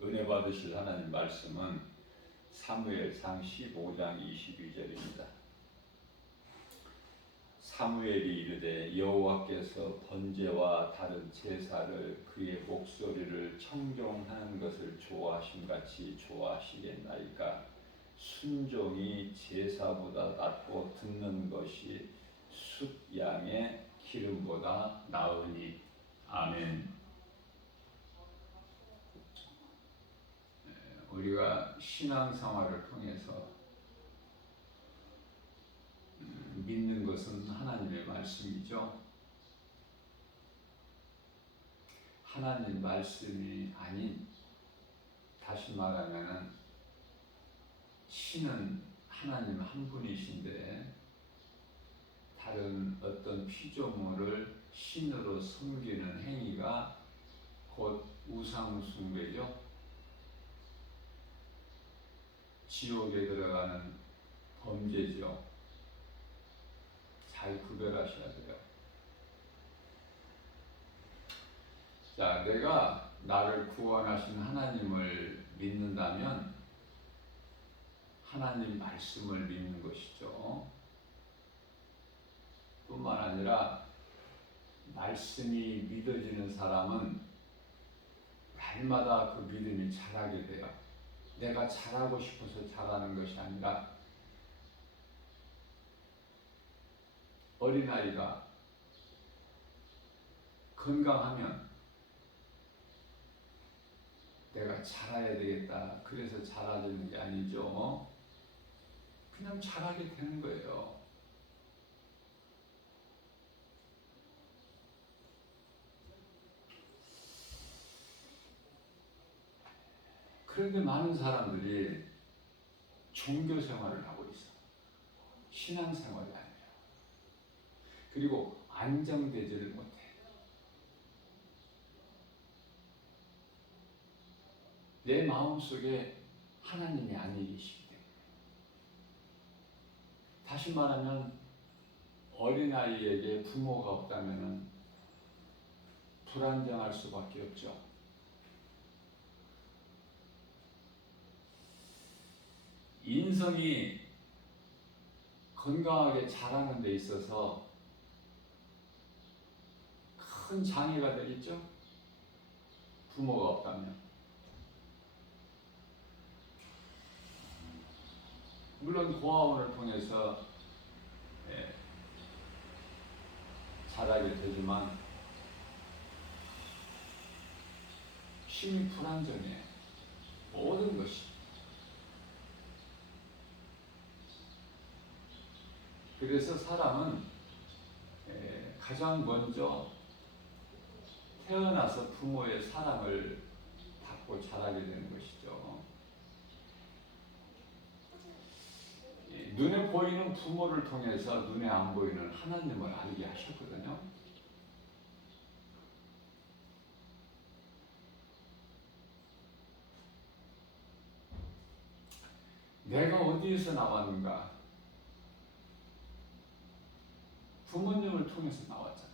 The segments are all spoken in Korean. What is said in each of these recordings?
은혜 받으실 하나님 말씀은 사무엘상 15장 22절입니다. 사무엘이 이르되 여호와께서 번제와 다른 제사를 그의 목소리를 청종하는 것을 좋아하심같이 좋아하시겠나이까. 순종이 제사보다 낫고 듣는 것이 숫양의 기름보다 나으니. 아멘. 우리가 신앙생활을 통해서 믿는 것은 하나님의 말씀이죠. 하나님 말씀이 아닌, 다시 말하면 신은 하나님 한 분이신데 다른 어떤 피조물을 신으로 섬기는 행위가 곧 우상숭배죠. 지옥에 들어가는 범죄죠. 잘 구별하셔야 돼요. 자, 내가 나를 구원하신 하나님을 믿는다면 하나님 말씀을 믿는 것이죠. 뿐만 아니라 말씀이 믿어지는 사람은 날마다 그 믿음이 자라게 돼요. 내가 잘하고 싶어서 잘하는 것이 아니라, 어린아이가 건강하면 내가 잘해야 되겠다, 그래서 잘해지는 게 아니죠. 그냥 잘하게 되는 거예요. 그런데 많은 사람들이 종교 생활을 하고 있어. 신앙 생활이 아니에요. 그리고 안정되지를 못해. 내 마음속에 하나님이 아니 계시기 때문에. 다시 말하면 어린아이에게 부모가 없다면 불안정할 수밖에 없죠. 인성이 건강하게 자라는 데 있어서 큰 장애가 되겠죠? 부모가 없다면. 물론 고아원을 통해서 자라게 되지만 심히 불안정해. 모든 것이. 그래서 사람은 가장 먼저 태어나서 부모의 사랑을 받고 자라게 되는 것이죠. 눈에 보이는 부모를 통해서 눈에 안 보이는 하나님을 알게 하셨거든요. 내가 어디에서 나왔는가? 부모님을 통해서 나왔잖아.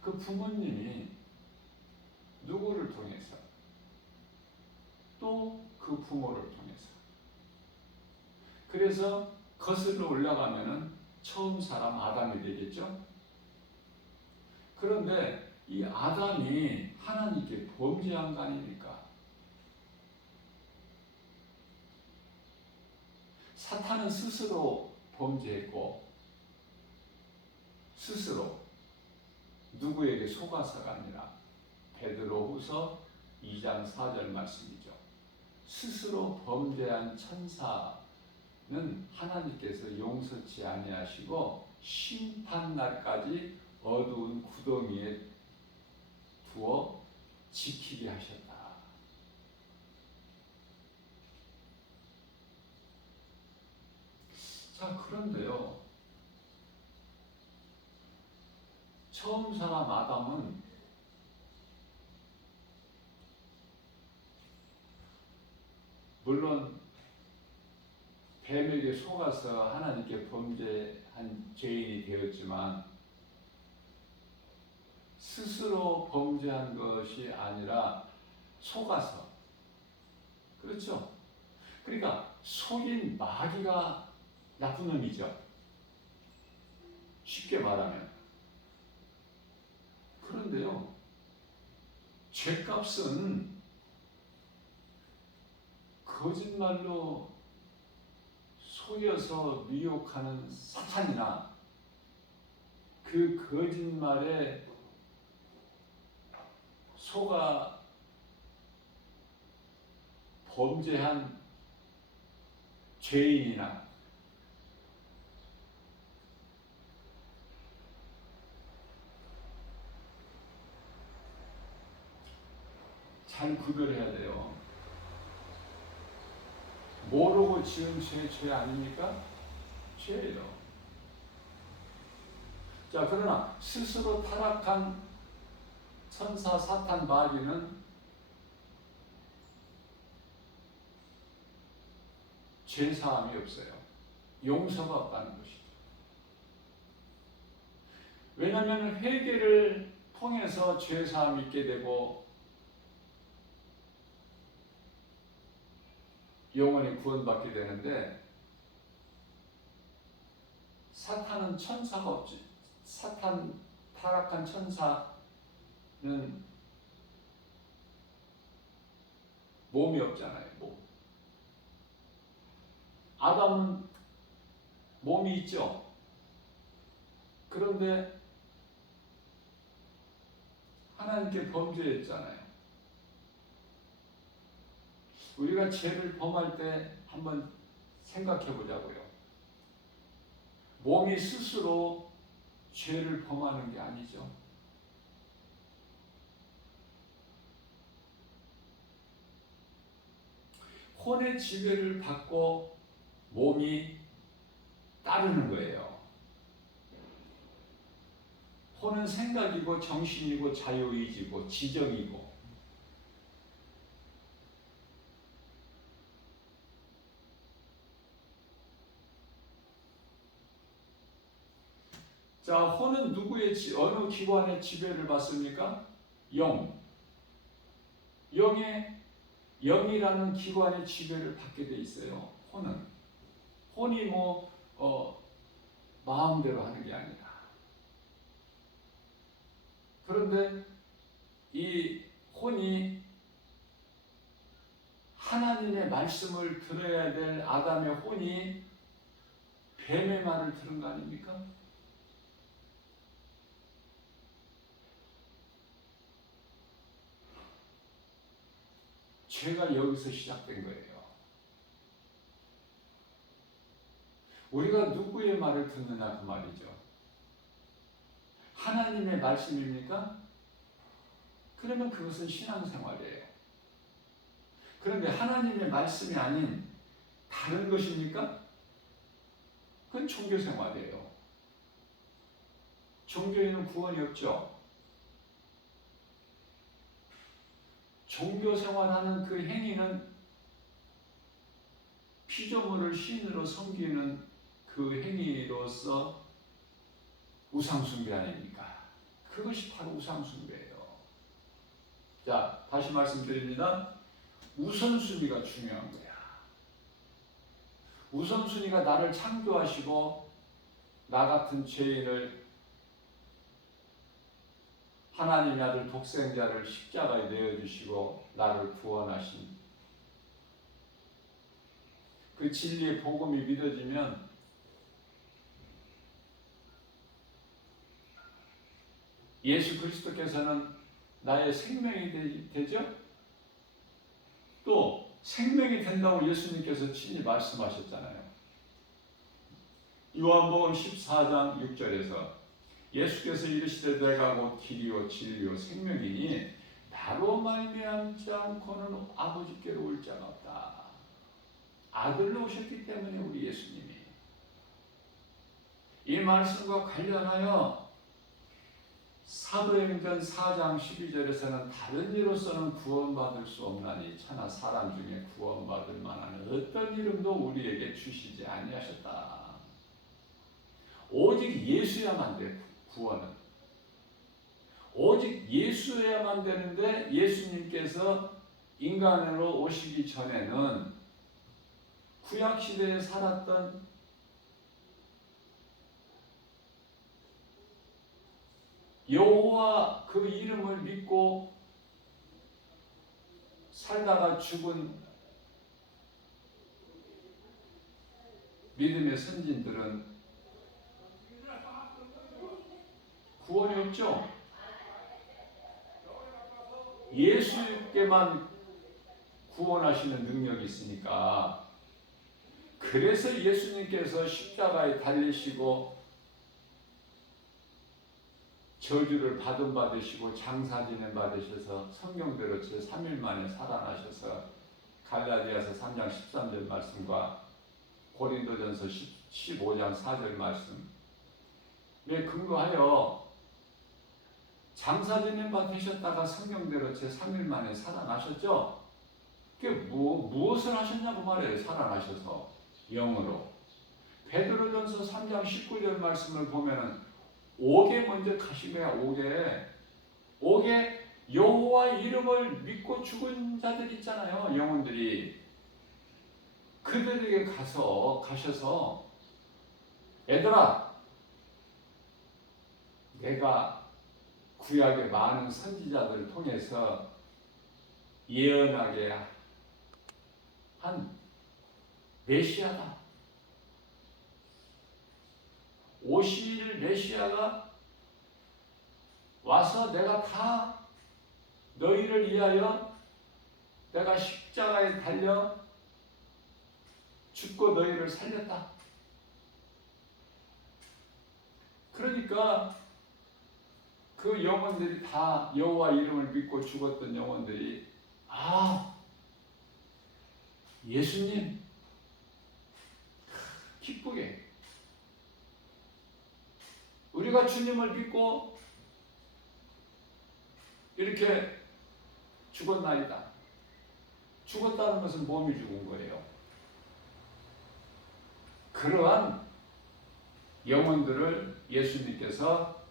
그 부모님이 누구를 통해서? 또 그 부모를 통해서. 그래서 거슬러 올라가면은 처음 사람 아담이 되겠죠? 그런데 이 아담이 하나님께 범죄한 거 아닙니까? 사탄은 스스로 범죄했고, 스스로 누구에게 속아서가 아니라 베드로후서 2장 4절 말씀이죠. 스스로 범죄한 천사는 하나님께서 용서치 아니하시고 심판날까지 어두운 구덩이에 두어 지키게 하셨다. 자, 그런데요, 처음 사람 아담은 물론 뱀에게 속아서 하나님께 범죄한 죄인이 되었지만 스스로 범죄한 것이 아니라 속아서. 그렇죠? 그러니까 속인 마귀가 나쁜 놈이죠. 쉽게 말하면. 그런데요, 죄값은 거짓말로 속여서 미혹하는 사탄이나 그 거짓말에 속아 범죄한 죄인이나 잘 구별해야 돼요. 모르고 지은 죄 아닙니까? 죄예요. 자, 그러나 스스로 타락한 천사 사탄 마귀는 죄사함이 없어요. 용서가 없다는 것이죠. 왜냐하면 회개를 통해서 죄사함이 있게 되고 영원히 구원받게 되는데, 사탄은 천사가 없지. 타락한 천사는 몸이 없잖아요. 몸. 아담은 몸이 있죠. 그런데 하나님께 범죄했잖아요. 우리가 죄를 범할 때 한번 생각해 보자고요. 몸이 스스로 죄를 범하는 게 아니죠. 혼의 지배를 받고 몸이 따르는 거예요. 혼은 생각이고 정신이고 자유의지고 지정이고. 자, 혼은 어느 기관의 지배를 받습니까? 영이라는 기관의 지배를 받게 돼 있어요. 혼이 마음대로 하는 게 아니라. 그런데 이 혼이 하나님의 말씀을 들어야 될 아담의 혼이 뱀의 말을 들은 거 아닙니까? 죄가 여기서 시작된 거예요. 우리가 누구의 말을 듣느냐 그 말이죠. 하나님의 말씀입니까? 그러면 그것은 신앙생활이에요. 그런데 하나님의 말씀이 아닌 다른 것입니까? 그건 종교생활이에요. 종교에는 구원이 없죠. 종교생활하는 그 행위는 피조물을 신으로 섬기는 그 행위로서 우상숭배 아닙니까? 그것이 바로 우상숭배예요. 자, 다시 말씀드립니다. 우선순위가 중요한 거야. 우선순위가 나를 창조하시고 나 같은 죄인을 하나님의 아들 독생자를 십자가에 내어주시고 나를 구원하신 그 진리의 복음이 믿어지면 예수 그리스도께서는 나의 생명이 되죠? 또 생명이 된다고 예수님께서 친히 말씀하셨잖아요. 요한복음 14장 6절에서 예수께서 이르시되 내가 곧 길이요 진리요 생명이니 나로 말미암지 않고는 아버지께로 올 자가 없다. 아들로 오셨기 때문에 우리 예수님이 이 말씀과 관련하여 사도행전 4장 12절에서는 다른 이로서는 구원받을 수 없나니 차나 사람 중에 구원받을 만한 어떤 이름도 우리에게 주시지 아니하셨다. 오직 예수야만 돼. 구원은 오직 예수여야만 되는데 예수님께서 인간으로 오시기 전에는 구약 시대에 살았던 여호와 그 이름을 믿고 살다가 죽은 믿음의 선진들은 구원이 없죠. 예수께만 구원하시는 능력이 있으니까. 그래서 예수님께서 십자가에 달리시고 저주를 받으시고 장사지냄 받으셔서 성경대로 제3일 만에 살아나셔서 갈라디아서 3장 13절 말씀과 고린도전서 15장 4절 말씀에 근거하여 장사지냄 받으셨다가 성경대로 제3일 만에 살아나셨죠. 그게 무엇을 하셨냐고 말이에요. 살아나셔서 영으로. 베드로전서 3장 19절 말씀을 보면은 옥에 먼저 가신 거야. 옥에 여호와 이름을 믿고 죽은 자들 있잖아요. 영혼들이. 그들에게 가셔서 얘들아, 내가 구약의 많은 선지자들을 통해서 예언하게 한 메시아다. 오실 메시아가 와서 내가 다 너희를 위하여 내가 십자가에 달려 죽고 너희를 살렸다. 그러니까 그 영혼들이 다 여호와 이름을 믿고 죽었던 영혼들이 예수님 기쁘게 우리가 주님을 믿고 이렇게 죽었나이다. 죽었다는 것은 몸이 죽은 거예요. 그러한 영혼들을 예수님께서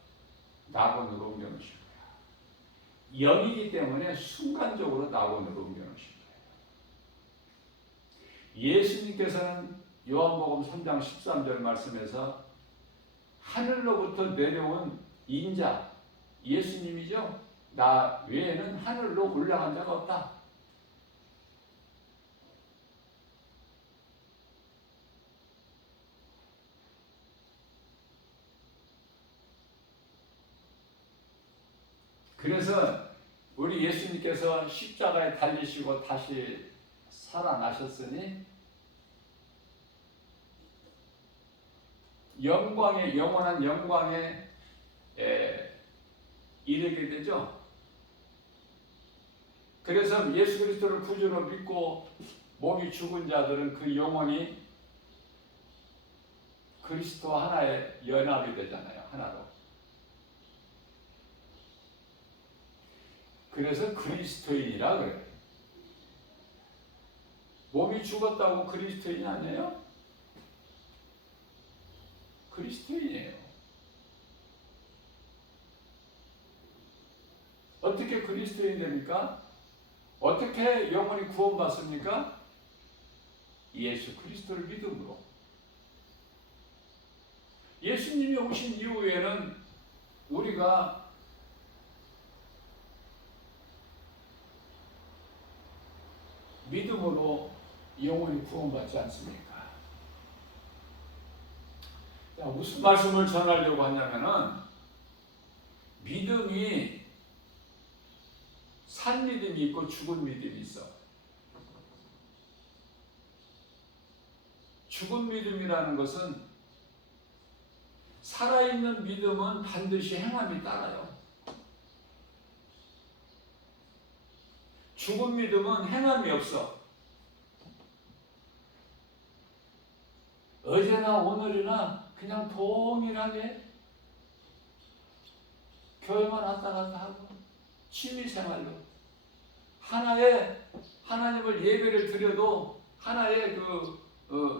낙원으로 옮겨놓으신 거야. 영이기 때문에 순간적으로 낙원으로 옮겨놓으신 거예요. 예수님께서는 요한복음 3장 13절 말씀에서 하늘로부터 내려온 인자, 예수님이죠. 나 외에는 하늘로 올라간 자가 없다. 그래서 우리 예수님께서 십자가에 달리시고 다시 살아나셨으니 영원한 영광에 이르게 되죠. 그래서 예수 그리스도를 구주로 믿고 몸이 죽은 자들은 그 영혼이 그리스도 하나에 연합이 되잖아요. 하나로. 그래서 그리스도인이라 그래요. 몸이 죽었다고 그리스도인이 아니에요? 그리스도인이에요. 어떻게 그리스도인 됩니까? 어떻게 영혼이 구원받습니까? 예수 그리스도를 믿음으로. 예수님이 오신 이후에는 우리가 믿음으로 영혼이 구원받지 않습니까? 자, 무슨 말씀을 전하려고 하냐면은 믿음이 산 믿음이 있고 죽은 믿음이 있어. 죽은 믿음이라는 것은 살아있는 믿음은 반드시 행함이 따라요. 죽은 믿음은 행함이 없어. 어제나 오늘이나 그냥 동일하게 교회만 왔다 갔다 하고 취미생활로 하나의 하나님을 예배를 드려도 하나의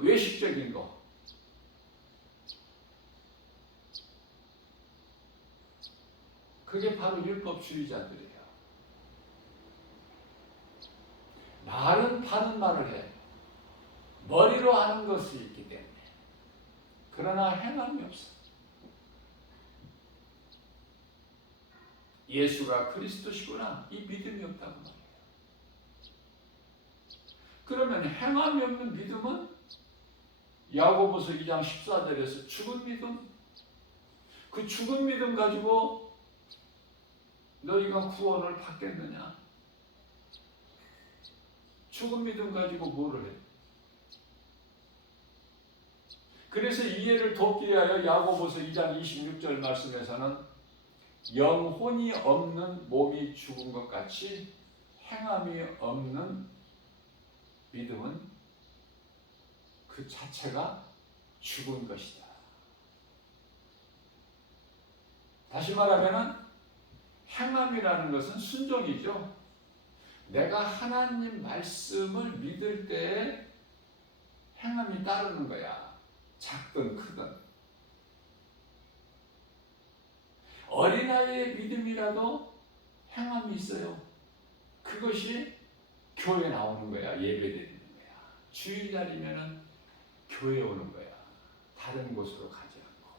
외식적인 거. 그게 바로 율법주의자들이에요. 말은 바른 말을 해. 머리로 하는 것이 있기 때문에. 그러나 행함이 없어. 예수가 그리스도시구나. 이 믿음이 없다고 말이에요. 그러면 행함이 없는 믿음은 야고보서 2장 14절에서 죽은 믿음, 그 죽은 믿음 가지고 너희가 구원을 받겠느냐? 죽은 믿음 가지고 뭐를 해? 그래서 이해를 돕기 위하여 야고보서 2장 26절 말씀에서는 영혼이 없는 몸이 죽은 것 같이 행함이 없는 믿음은 그 자체가 죽은 것이다. 다시 말하면 행함이라는 것은 순종이죠. 내가 하나님 말씀을 믿을 때에 행함이 따르는 거야. 작든 크든. 어린아이의 믿음이라도 행함이 있어요. 그것이 교회에 나오는 거야. 예배드리는 거야. 주일날이면은 교회에 오는 거야. 다른 곳으로 가지 않고.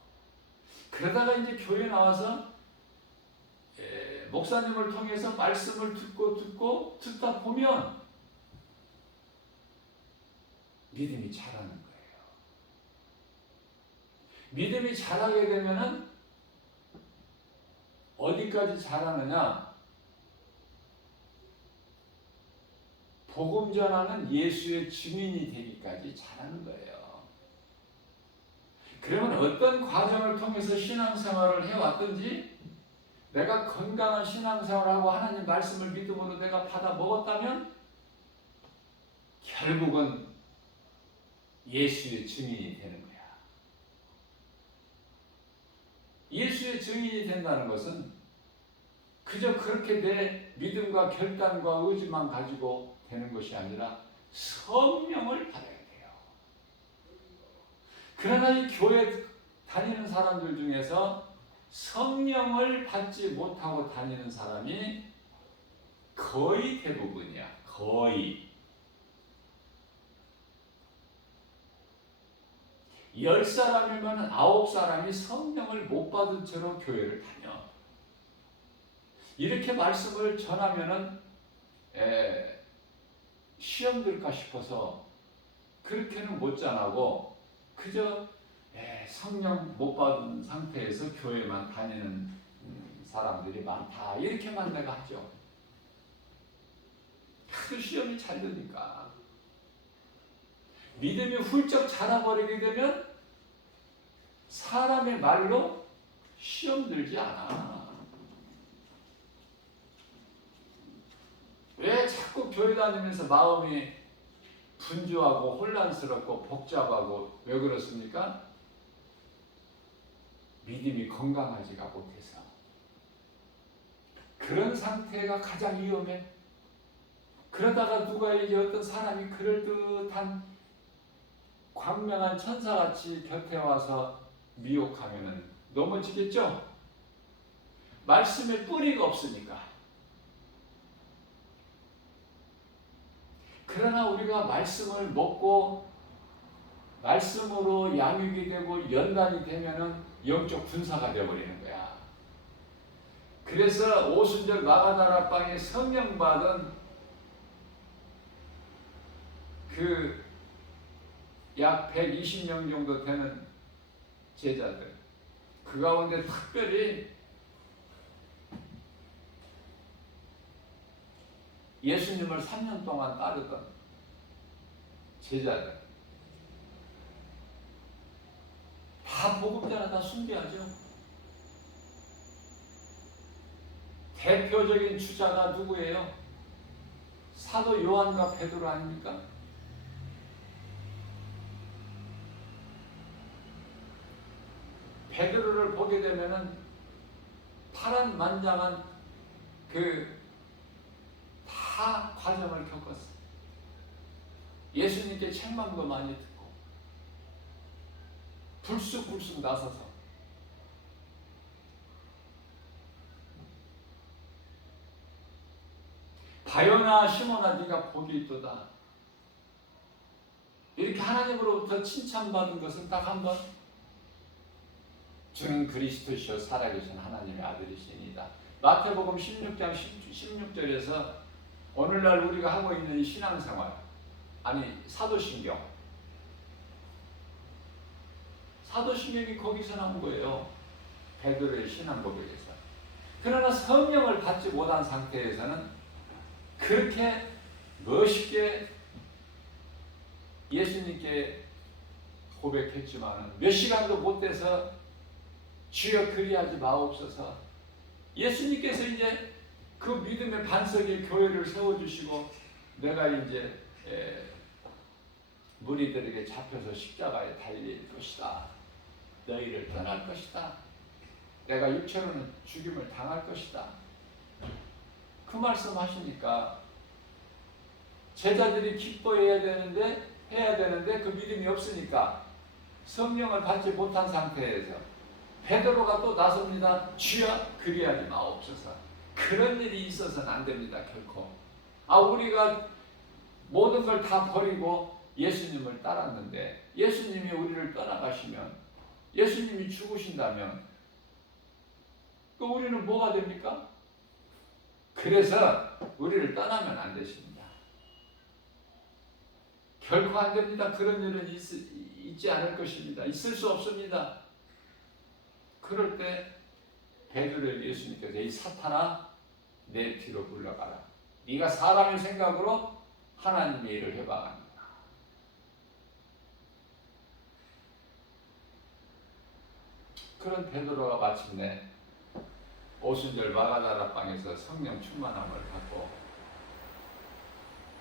그러다가 이제 교회에 나와서 목사님을 통해서 말씀을 듣다 보면 믿음이 자라는 거예요. 믿음이 자라게 되면은 어디까지 자라느냐? 복음 전하는 예수의 증인이 되기까지 자라는 거예요. 그러면 어떤 과정을 통해서 신앙생활을 해왔든지 내가 건강한 신앙생활을 하고 하나님 말씀을 믿음으로 내가 받아 먹었다면 결국은 예수의 증인이 되는 거야. 예수의 증인이 된다는 것은 그저 그렇게 내 믿음과 결단과 의지만 가지고 되는 것이 아니라 성령을 받아야 돼요. 그러나 이 교회 다니는 사람들 중에서 성령을 받지 못하고 다니는 사람이 거의 대부분이야. 거의. 10사람이면 9사람이 성령을 못 받은 채로 교회를 다녀. 이렇게 말씀을 전하면은 시험 들까 싶어서 그렇게는 못 전하고 그저 성령 못 받은 상태에서 교회만 다니는 사람들이 많다. 이렇게만 내가 하죠. 그 시험이 잘 되니까. 믿음이 훌쩍 자라버리게 되면 사람의 말로 시험 들지 않아. 왜 자꾸 교회 다니면서 마음이 분주하고 혼란스럽고 복잡하고 왜 그렇습니까? 믿음이 건강하지가 못해서. 그런 상태가 가장 위험해. 그러다가 누가 이제 어떤 사람이 그럴듯한 광명한 천사같이 곁에 와서 미혹하면은 넘어지겠죠? 말씀에 뿌리가 없으니까. 그러나 우리가 말씀을 먹고 말씀으로 양육이 되고 연단이 되면은 영적 군사가 되어버리는 거야. 그래서 오순절 마가다라 방에 성령 받은 그 약 120명 정도 되는 제자들, 그 가운데 특별히 예수님을 3년 동안 따르던 제자들, 다 복음 전하다 순교하죠. 대표적인 주자가 누구예요? 사도 요한과 베드로 아닙니까? 베드로를 보게 되면은 파란만장한 다 과정을 겪었어요. 예수님께 책망도 많이 듣고 불쑥불쑥 나서서 바요나 시몬아 네가 복이 있도다. 이렇게 하나님으로부터 칭찬받은 것은 딱 한 번, 주는 그리스도시요 살아계신 하나님의 아들이시니이다. 마태복음 16장 16절에서 오늘날 우리가 하고 있는 신앙생활, 아니 사도신경이 거기서 나온 거예요. 베드로의 신앙 고백에서. 그러나 성령을 받지 못한 상태에서는 그렇게 멋있게 예수님께 고백했지만 몇 시간도 못 돼서 주여 그리하지 마옵소서. 예수님께서 이제 그 믿음의 반석에 교회를 세워주시고 내가 이제 무리들에게 잡혀서 십자가에 달릴 것이다. 너희를 떠날 것이다. 내가 육체로는 죽임을 당할 것이다. 그 말씀 하시니까 제자들이 기뻐해야 되는데 그 믿음이 없으니까 성령을 받지 못한 상태에서 베드로가 또 나섭니다. 주여 그리하지 마옵소서. 그런 일이 있어서는 안 됩니다. 결코. 우리가 모든 걸 다 버리고 예수님을 따랐는데 예수님이 우리를 떠나가시면, 예수님이 죽으신다면 그 우리는 뭐가 됩니까? 그래서 우리를 떠나면 안 되십니다. 결코 안 됩니다. 그런 일은 있지 않을 것입니다. 있을 수 없습니다. 그럴 때 베드로에게 예수님께서 이 사탄아 내 뒤로 물러가라. 네가 사람의 생각으로 하나님의 일을 해방한다. 그런 베드로가 마침내 오순절 마가다라 방에서 성령 충만함을 받고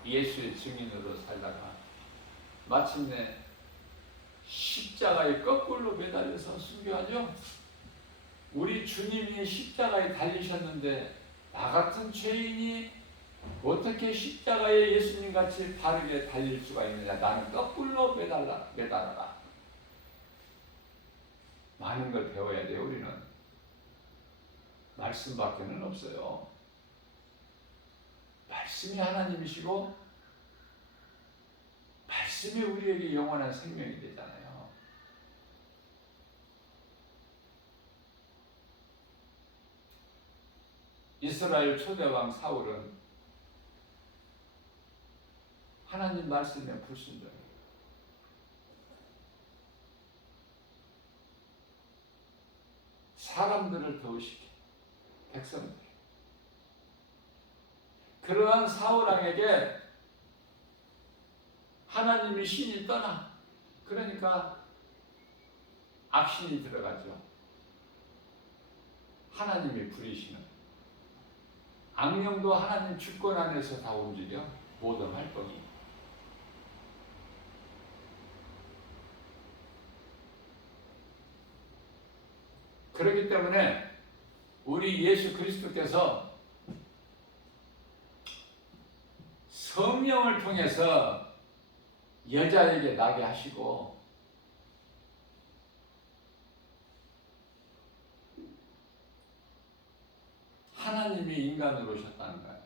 예수의 증인으로 살다가 마침내 십자가에 거꾸로 매달려서 순교하죠. 우리 주님이 십자가에 달리셨는데 나 같은 죄인이 어떻게 십자가에 예수님같이 바르게 달릴 수가 있느냐. 나는 거꾸로 매달아라. 많은 걸 배워야 돼요. 우리는 말씀밖에는 없어요. 말씀이 하나님이시고 말씀이 우리에게 영원한 생명이 되잖아요. 이스라엘 초대왕 사울은 하나님 말씀에 불순종해요. 사람들을 도우시게, 백성들. 그러한 사울왕에게 하나님이 신이 떠나, 그러니까 악신이 들어가죠. 하나님이 부리시는. 악령도 하나님 주권 안에서 다 움직여, 모든 활동이. 그렇기 때문에 우리 예수 그리스도께서 성령을 통해서 여자에게 나게 하시고 하나님이 인간으로 오셨다는 거예요.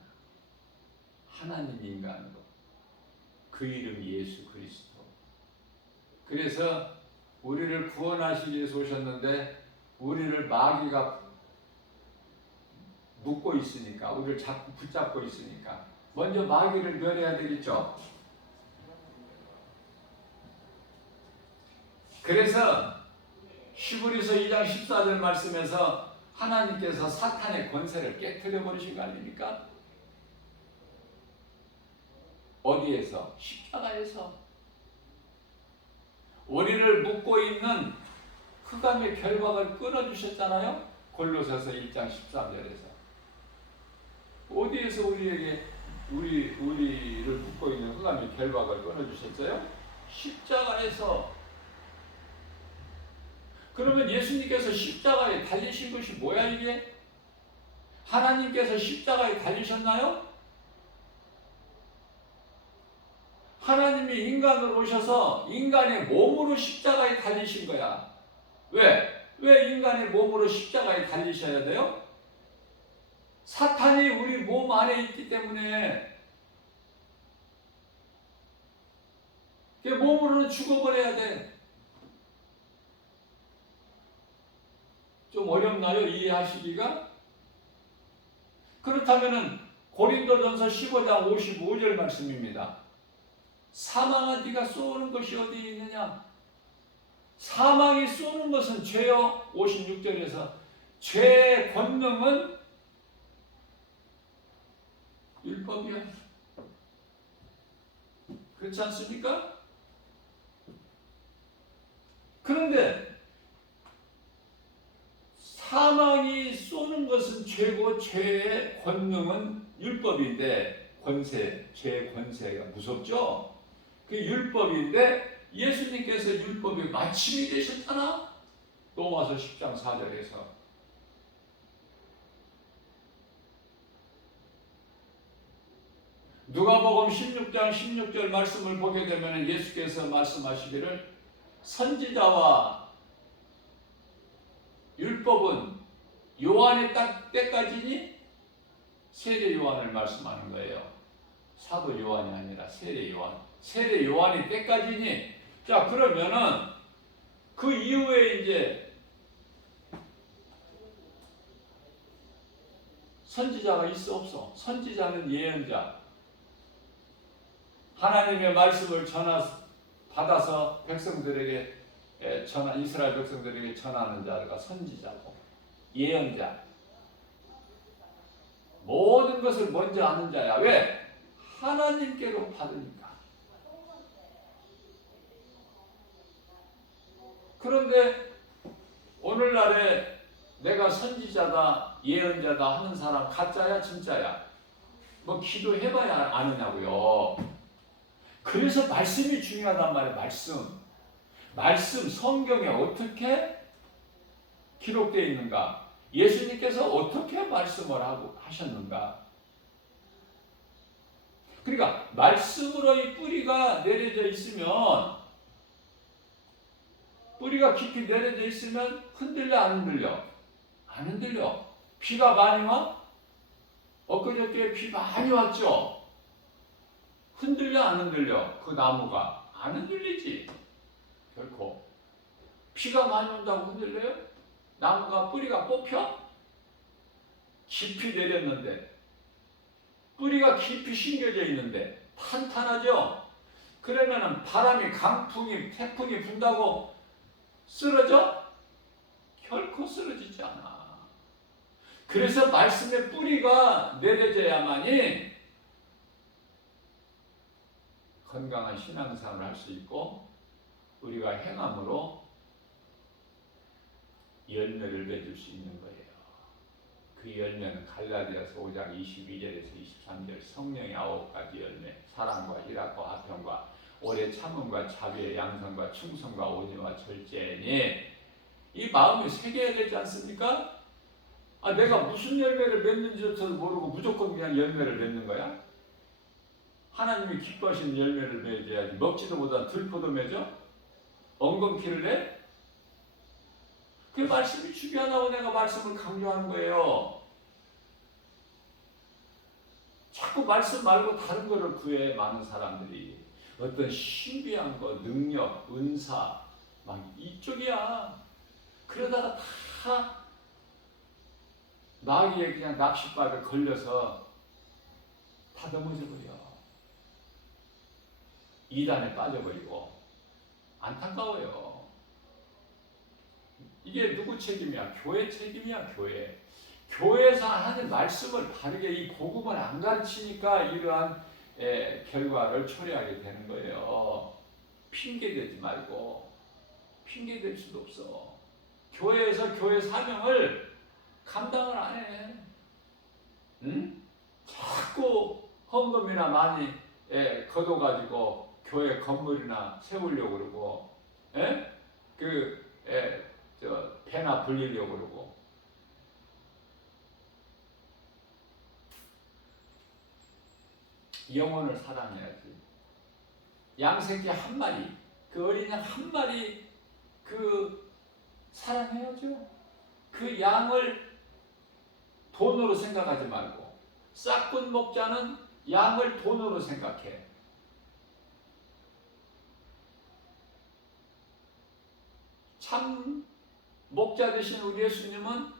하나님이 인간으로. 그 이름이 예수 그리스도. 그래서 우리를 구원하시기 위해서 오셨는데 우리를 마귀가 묶고 있으니까, 우리를 자꾸 붙잡고 있으니까 먼저 마귀를 멸해야 되겠죠. 그래서 히브리서 2장 14절 말씀에서 하나님께서 사탄의 권세를 깨트려 버리신 거 아닙니까? 어디에서? 십자가에서. 우리를 묶고 있는 흑암의 결박을 끊어주셨잖아요. 골로새서 1장 13절에서. 어디에서 우리를 묶고 있는 흑암의 결박을 끊어주셨어요? 십자가에서. 그러면 예수님께서 십자가에 달리신 것이 뭐야 이게? 하나님께서 십자가에 달리셨나요? 하나님이 인간으로 오셔서 인간의 몸으로 십자가에 달리신 거야. 왜 인간의 몸으로 십자가에 달리셔야 돼요? 사탄이 우리 몸 안에 있기 때문에 몸으로는 죽어버려야 돼. 좀 어렵나요? 이해하시기가? 그렇다면은 고린도전서 15장 55절 말씀입니다. 사망아 네가 쏘는 것이 어디 있느냐? 사망이 쏘는 것은 죄요. 56절에서 죄의 권능은 율법이요. 그렇지 않습니까? 그런데 사망이 쏘는 것은 죄고 죄의 권능은 율법인데 죄의 권세가 무섭죠? 그 율법인데 예수님께서 율법의 마침이 되셨잖아? 로마서 10장 4절에서. 누가복음 16장 16절 말씀을 보게 되면 예수께서 말씀하시기를 선지자와 율법은 요한의 때까지니 세례 요한을 말씀하는 거예요. 사도 요한이 아니라 세례 요한. 세례 요한이 때까지니. 자, 그러면은 그 이후에 이제 선지자가 있어 없어? 선지자는 예언자. 하나님의 말씀을 받아서 백성들에게 이스라엘 백성들에게 전하는 자가 선지자고 예언자. 모든 것을 먼저 아는 자야. 왜? 하나님께로 받으니까. 그런데 오늘날에 내가 선지자다, 예언자다 하는 사람 가짜야, 진짜야? 뭐 기도해봐야 아느냐고요. 그래서 말씀이 중요하단 말이에요. 말씀 성경에 어떻게 기록되어 있는가? 예수님께서 어떻게 말씀을 하셨는가? 그러니까 말씀으로의 뿌리가 내려져 있으면, 뿌리가 깊이 내려져 있으면 흔들려 안 흔들려? 안 흔들려. 비가 많이 와? 엊그저께 비 많이 왔죠? 흔들려 안 흔들려? 그 나무가 안 흔들리지 결코. 비가 많이 온다고 흔들려요? 나무가 뿌리가 뽑혀? 깊이 내렸는데, 뿌리가 깊이 심겨져 있는데 탄탄하죠? 그러면은 바람이, 강풍이, 태풍이 분다고 쓰러져? 결코 쓰러지지 않아. 그래서 말씀의 뿌리가 내려져야만이 건강한 신앙생활을 할 수 있고 우리가 행함으로 열매를 맺을 수 있는 거예요. 그 열매는 갈라디아서 5장 22절에서 23절 성령의 9가지 열매, 사랑과 희락과 화평과 오래 참음과 자비의 양성과 충성과 온유와 절제니, 이 마음이 새겨야 되지 않습니까? 내가 무슨 열매를 맺는지조차도 모르고 무조건 그냥 열매를 맺는 거야? 하나님이 기뻐하시는 열매를 맺어야지. 먹지도 못한 들포도 맺어? 엉겅퀴를 내? 그 말씀이 중요하다고 내가 말씀을 강조하는 거예요. 자꾸 말씀 말고 다른 거를 구해. 많은 사람들이 어떤 신비한 거, 능력, 은사 막 이쪽이야. 그러다가 다 마귀에 그냥 낚싯바에 걸려서 다 넘어져 버려. 이단에 빠져버리고. 안타까워요. 이게 누구 책임이야? 교회 책임이야. 교회에서 하는 말씀을 바르게, 이 복음을 안 가르치니까 이러한 결과를 초래하게 되는 거예요. 핑계대지 말고. 핑계댈 수도 없어. 교회에서 교회 사명을 감당을 안 해. 응? 자꾸 헌금이나 많이 걷어가지고 교회 건물이나 세우려고 그러고, 배나 불리려고 그러고. 영혼을 사랑해야지. 양새끼 한 마리, 그 어린 양 한 마리, 사랑해야죠. 그 양을 돈으로 생각하지 말고, 싹군 목자는 양을 돈으로 생각해. 참 목자 되신 우리 예수님은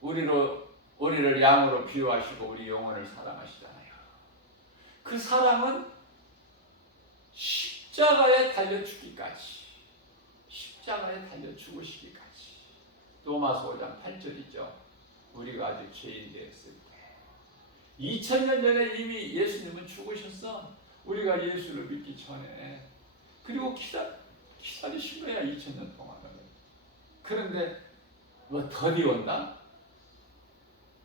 우리를 양으로 비유하시고 우리 영혼을 사랑하시잖아요. 그 사랑은 십자가에 달려 죽기까지, 십자가에 달려 죽으시기까지. 로마서 5장 8절이죠. 우리가 아직 죄인 되었을 때, 2000년 전에 이미 예수님은 죽으셨어. 우리가 예수를 믿기 전에. 그리고 기다리신 거야, 2000년 동안을. 그런데 뭐 더디 온다?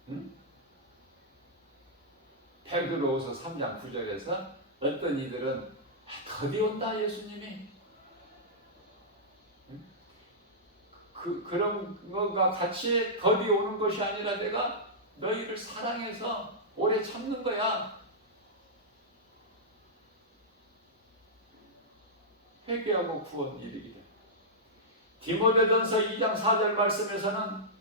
응? 베드로후서 3장 9절에서 어떤 이들은 더디 온다 예수님이, 응? 그런 것과 같이 더디 오는 것이 아니라 내가 너희를 사랑해서 오래 참는 거야. 회개하고 구원 이르기를. 디모데전서 2장 4절 말씀에서는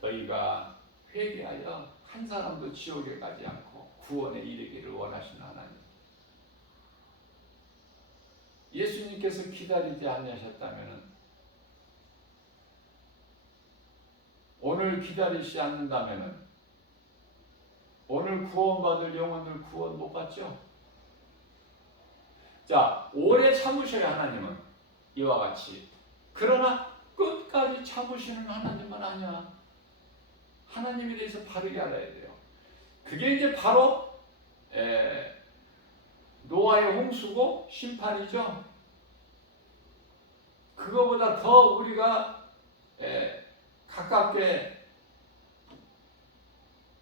너희가 회개하여 한 사람도 지옥에 가지 않고 구원에 이르기를 원하시는 하나님. 예수님께서 기다리지 않으셨다면, 오늘 기다리지 않는다면 오늘 구원받을 영혼들 구원 못 받죠? 자, 오래 참으셔야 하나님은 이와 같이. 그러나 끝까지 참으시는 하나님은 아니야. 하나님에 대해서 바르게 알아야 돼요. 그게 이제 바로 노아의 홍수고 심판이죠. 그거보다 더 우리가 가깝게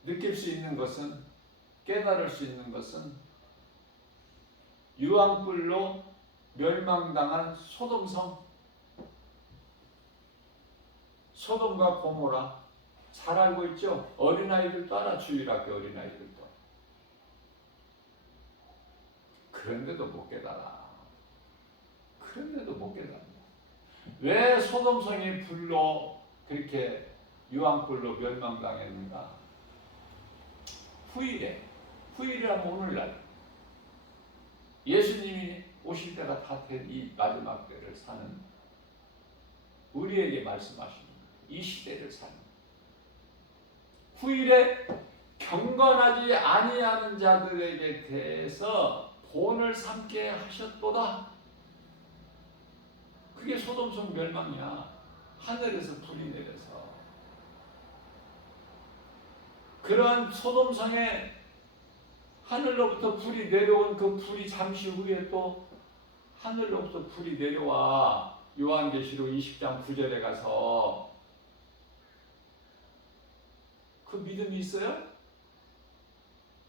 느낄 수 있는 것은, 깨달을 수 있는 것은 유황불로 멸망당한 소돔성, 소돔과 고모라. 잘 알고 있죠? 어린아이들도 알아, 주일학교 어린아이들도. 그런데도 못 깨달아. 그런데도 못 깨달아. 왜 소돔성이 불로 그렇게 유황불로 멸망당했는가? 후일에, 후일이라면 오늘날 예수님이 오실 때가 다 된 이 마지막 때를 사는, 우리에게 말씀하시는 이 시대를 사는, 후일에 경건하지 아니하는 자들에게 대해서 본을 삼게 하셨도다. 그게 소돔성 멸망이야. 하늘에서 불이 내려서. 그러한 소돔성에 하늘로부터 불이 내려온 그 불이 잠시 후에 또 하늘로부터 불이 내려와. 요한계시록 20장 9절에 가서. 그 믿음이 있어요?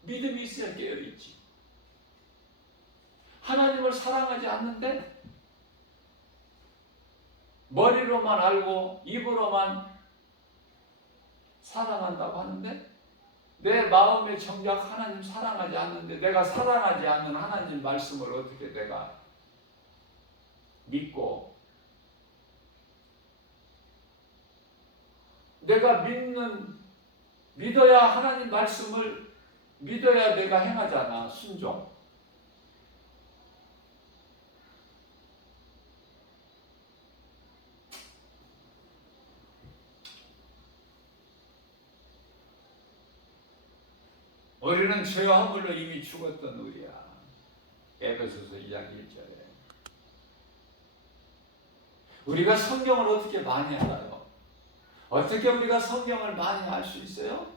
믿음이 있어야 깨어있지. 하나님을 사랑하지 않는데 머리로만 알고 입으로만 사랑한다고 하는데, 내 마음에 정작 하나님 사랑하지 않는데, 내가 사랑하지 않는 하나님 말씀을 어떻게 내가 믿고, 내가 믿어야 하나님 말씀을 믿어야 내가 행하잖아. 순종. 우리는 죄와 허물로 이미 죽었던 우리야. 에베소서 2장 1절에. 우리가 성경을 어떻게 많이 알아요? 어떻게 우리가 성경을 많이 알 수 있어요?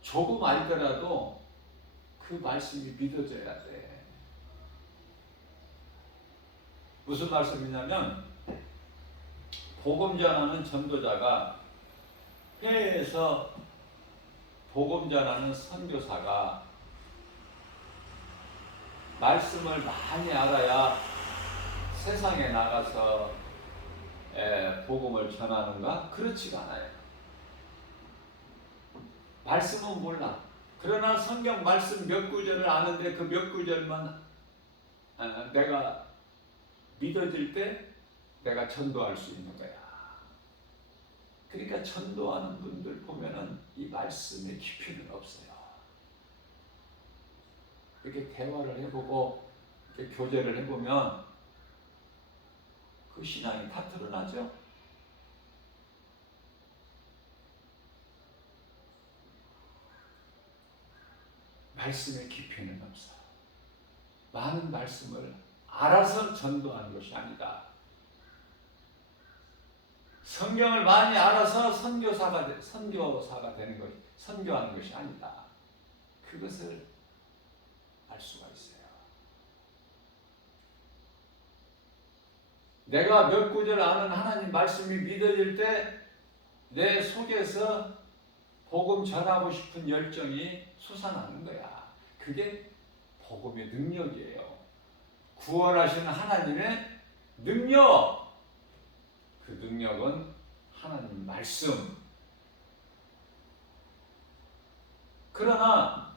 조금 알더라도 그 말씀이 믿어져야 돼. 무슨 말씀이냐면, 복음 전하는 전도자가, 회에서 복음 전하는 선교사가 말씀을 많이 알아야 세상에 나가서 복음을 전하는가? 그렇지가 않아요. 말씀은 몰라. 그러나 성경 말씀 몇 구절을 아는데 그 몇 구절만 내가 믿어질 때 내가 전도할 수 있는 거야. 그러니까 전도하는 분들 보면은 이 말씀의 깊이는 없어요. 이렇게 대화를 해보고 이렇게 교제를 해보면 그 신앙이 다 드러나죠. 말씀의 깊이는 없어. 많은 말씀을 알아서 전도하는 것이 아니다. 성경을 많이 알아서 선교사가 되는 것이, 선교하는 것이 아니다. 그것을 알 수가 있어요. 내가 몇 구절 아는 하나님 말씀이 믿어질 때 내 속에서 복음 전하고 싶은 열정이 솟아나는 거야. 그게 복음의 능력이에요. 구원하시는 하나님의 능력. 그 능력은 하나님 말씀. 그러나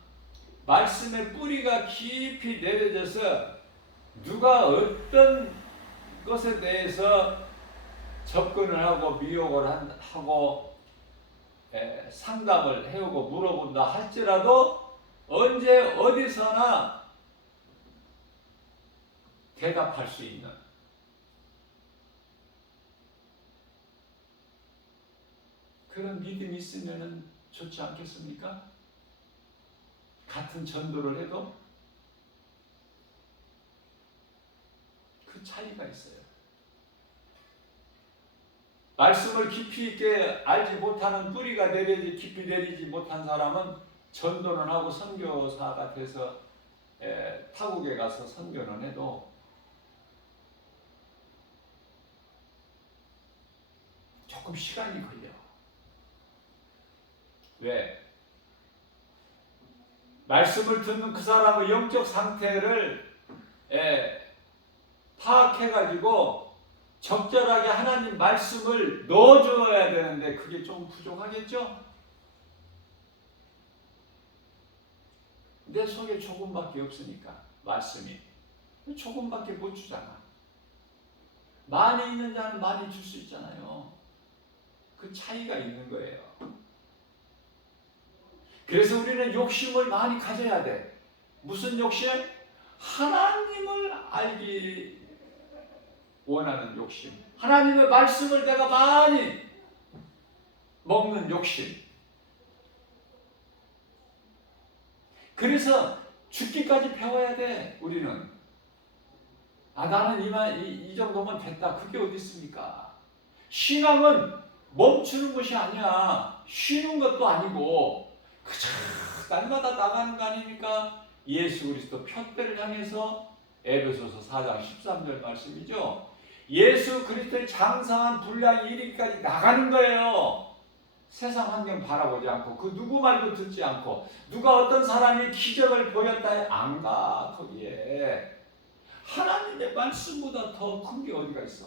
말씀의 뿌리가 깊이 내려져서 누가 어떤 것에 대해서 접근을 하고 미혹을 하고 상담을 해오고 물어본다 할지라도 언제 어디서나 대답할 수 있는 그런 믿음이 있으면 좋지 않겠습니까? 같은 전도를 해도 그 차이가 있어요. 말씀을 깊이 있게 알지 못하는 뿌리가 깊이 내리지 못한 사람은 전도는 하고 선교사가 돼서 타국에 가서 선교는 해도 조금 시간이 걸려. 왜? 말씀을 듣는 그 사람의 영적 상태를 파악해가지고 적절하게 하나님 말씀을 넣어줘야 되는데 그게 좀 부족하겠죠? 내 속에 조금밖에 없으니까 말씀이 조금밖에 못 주잖아. 많이 있는 자는 많이 줄 수 있잖아요. 그 차이가 있는 거예요. 그래서 우리는 욕심을 많이 가져야 돼. 무슨 욕심? 하나님을 알기 원하는 욕심. 하나님의 말씀을 내가 많이 먹는 욕심. 그래서 죽기까지 배워야 돼. 우리는. 나는 이 정도면 됐다. 그게 어디 있습니까? 신앙은 멈추는 것이 아니야. 쉬는 것도 아니고 그저 날마다 나가는 거 아닙니까? 예수 그리스도 편대를 향해서 에베소서 4장 13절 말씀이죠. 예수 그리스도의 장사한 분량이 이르기까지 나가는 거예요. 세상 환경 바라보지 않고 그 누구 말도 듣지 않고 누가 어떤 사람이 기적을 보였다 해 안 가. 거기에 하나님의 말씀보다 더 큰 게 어디가 있어?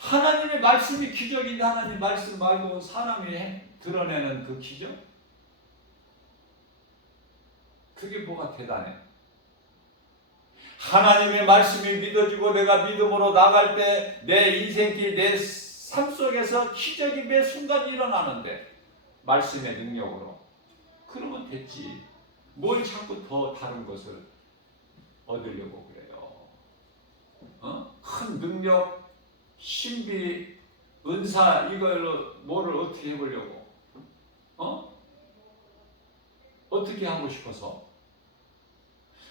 하나님의 말씀이 기적인데 하나님 말씀 말고 사람이 드러내는 그 기적? 그게 뭐가 대단해? 하나님의 말씀이 믿어지고 내가 믿음으로 나갈 때 내 인생길, 내 삶 속에서 기적이 매 순간 일어나는데 말씀의 능력으로. 그러면 됐지. 뭘 자꾸 더 다른 것을 얻으려고 그래요. 큰 능력, 신비, 은사 이걸로 뭐를 어떻게 해보려고? 어떻게 하고 싶어서?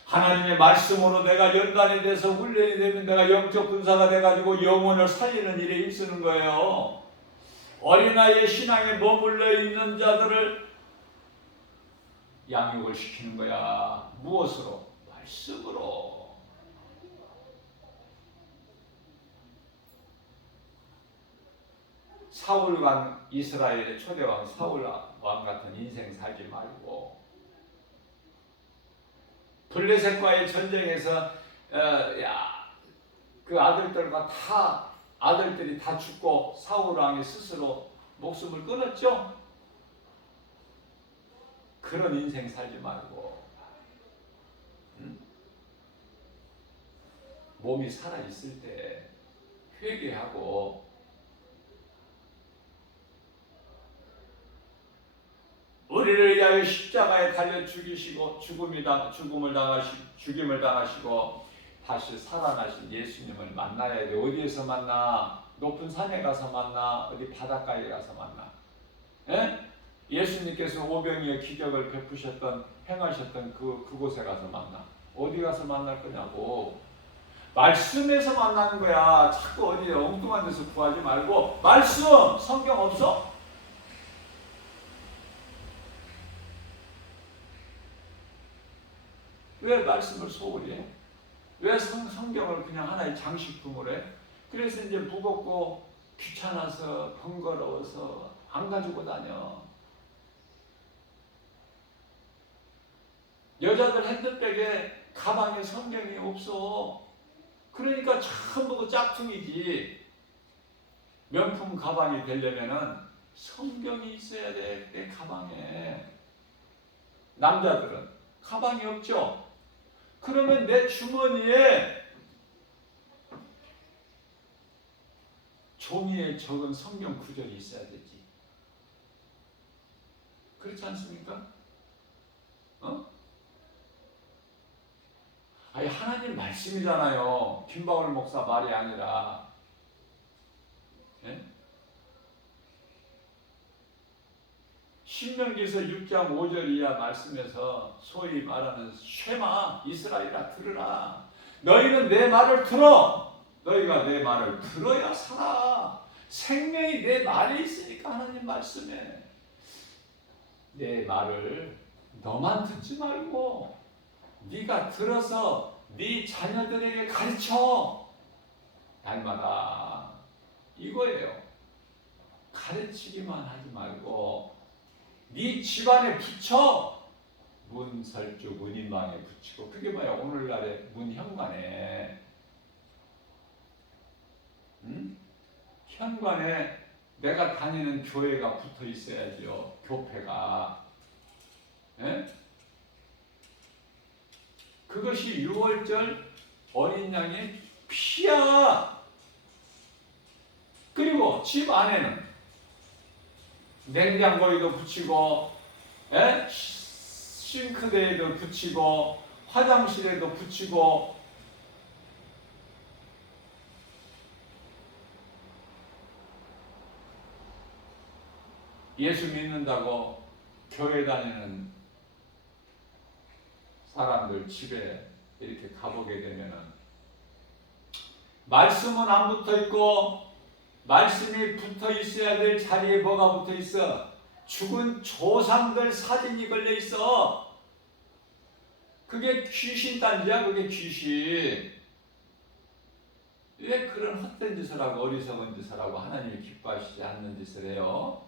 하나님의 말씀으로 내가 연단이 돼서 훈련이 되면 내가 영적 군사가 돼가지고 영혼을 살리는 일에 힘쓰는 거예요. 어린아이의 신앙에 머물러 있는 자들을 양육을 시키는 거야. 무엇으로? 말씀으로. 사울왕, 이스라엘의 초대왕 사울왕 같은 인생 살지 말고 블레셋과의 전쟁에서 그 아들들이 다 죽고 사울 왕이 스스로 목숨을 끊었죠. 그런 인생 살지 말고, 응? 몸이 살아있을 때 회개하고 우리를 위하여 십자가에 달려 죽이시고 죽임을 당하시고 다시 살아나신 예수님을 만나야 돼. 어디에서 만나? 높은 산에 가서 만나? 어디 바닷가에 가서 만나? 예? 예수님께서 오병이어 기적을 베푸셨던 행하셨던 그곳에 가서 만나. 어디 가서 만날 거냐고. 말씀에서 만나는 거야. 자꾸 어디 엉뚱한 데서 구하지 말고 말씀! 성경 없어? 왜 말씀을 소홀히 해? 왜 성경을 그냥 하나의 장식품으로 해? 그래서 이제 무겁고 귀찮아서 번거로워서 안 가지고 다녀. 여자들 핸드백에 가방에 성경이 없어. 그러니까 전부 짝퉁이지. 명품 가방이 되려면은 성경이 있어야 돼. 내 가방에. 남자들은 가방이 없죠. 그러면 내 주머니에 종이에 적은 성경 구절이 있어야 되지. 그렇지 않습니까? 아니, 하나님 말씀이잖아요. 김바울 목사 말이 아니라. 예? 신명기서 6장 5절 이하 말씀에서 소위 말하는 쉐마 이스라엘아 들으라. 너희는 내 말을 들어. 너희가 내 말을 들어야 살아. 생명이 내 말에 있으니까 하나님 말씀에. 내 말을 너만 듣지 말고 네가 들어서 네 자녀들에게 가르쳐. 날마다 이거예요. 가르치기만 하지 말고 네 집안에 붙여. 문설주 문인방에 붙이고. 그게 뭐야? 오늘날의 문현관에, 응? 현관에 내가 다니는 교회가 붙어 있어야죠. 교회가. 예? 그것이 6월절 어린 양의 피야. 그리고 집 안에는 냉장고에도 붙이고, 예? 싱크대에도 붙이고, 화장실에도 붙이고. 예수 믿는다고 교회 다니는 사람들 집에 이렇게 가보게 되면은 말씀은 안 붙어 있고, 말씀이 붙어 있어야 될 자리에 뭐가 붙어 있어? 죽은 조상들 사진이 걸려 있어. 그게 귀신 단지야. 그게 귀신. 왜 그런 헛된 짓을 하고 어리석은 짓을 하고 하나님이 기뻐하시지 않는 짓을 해요?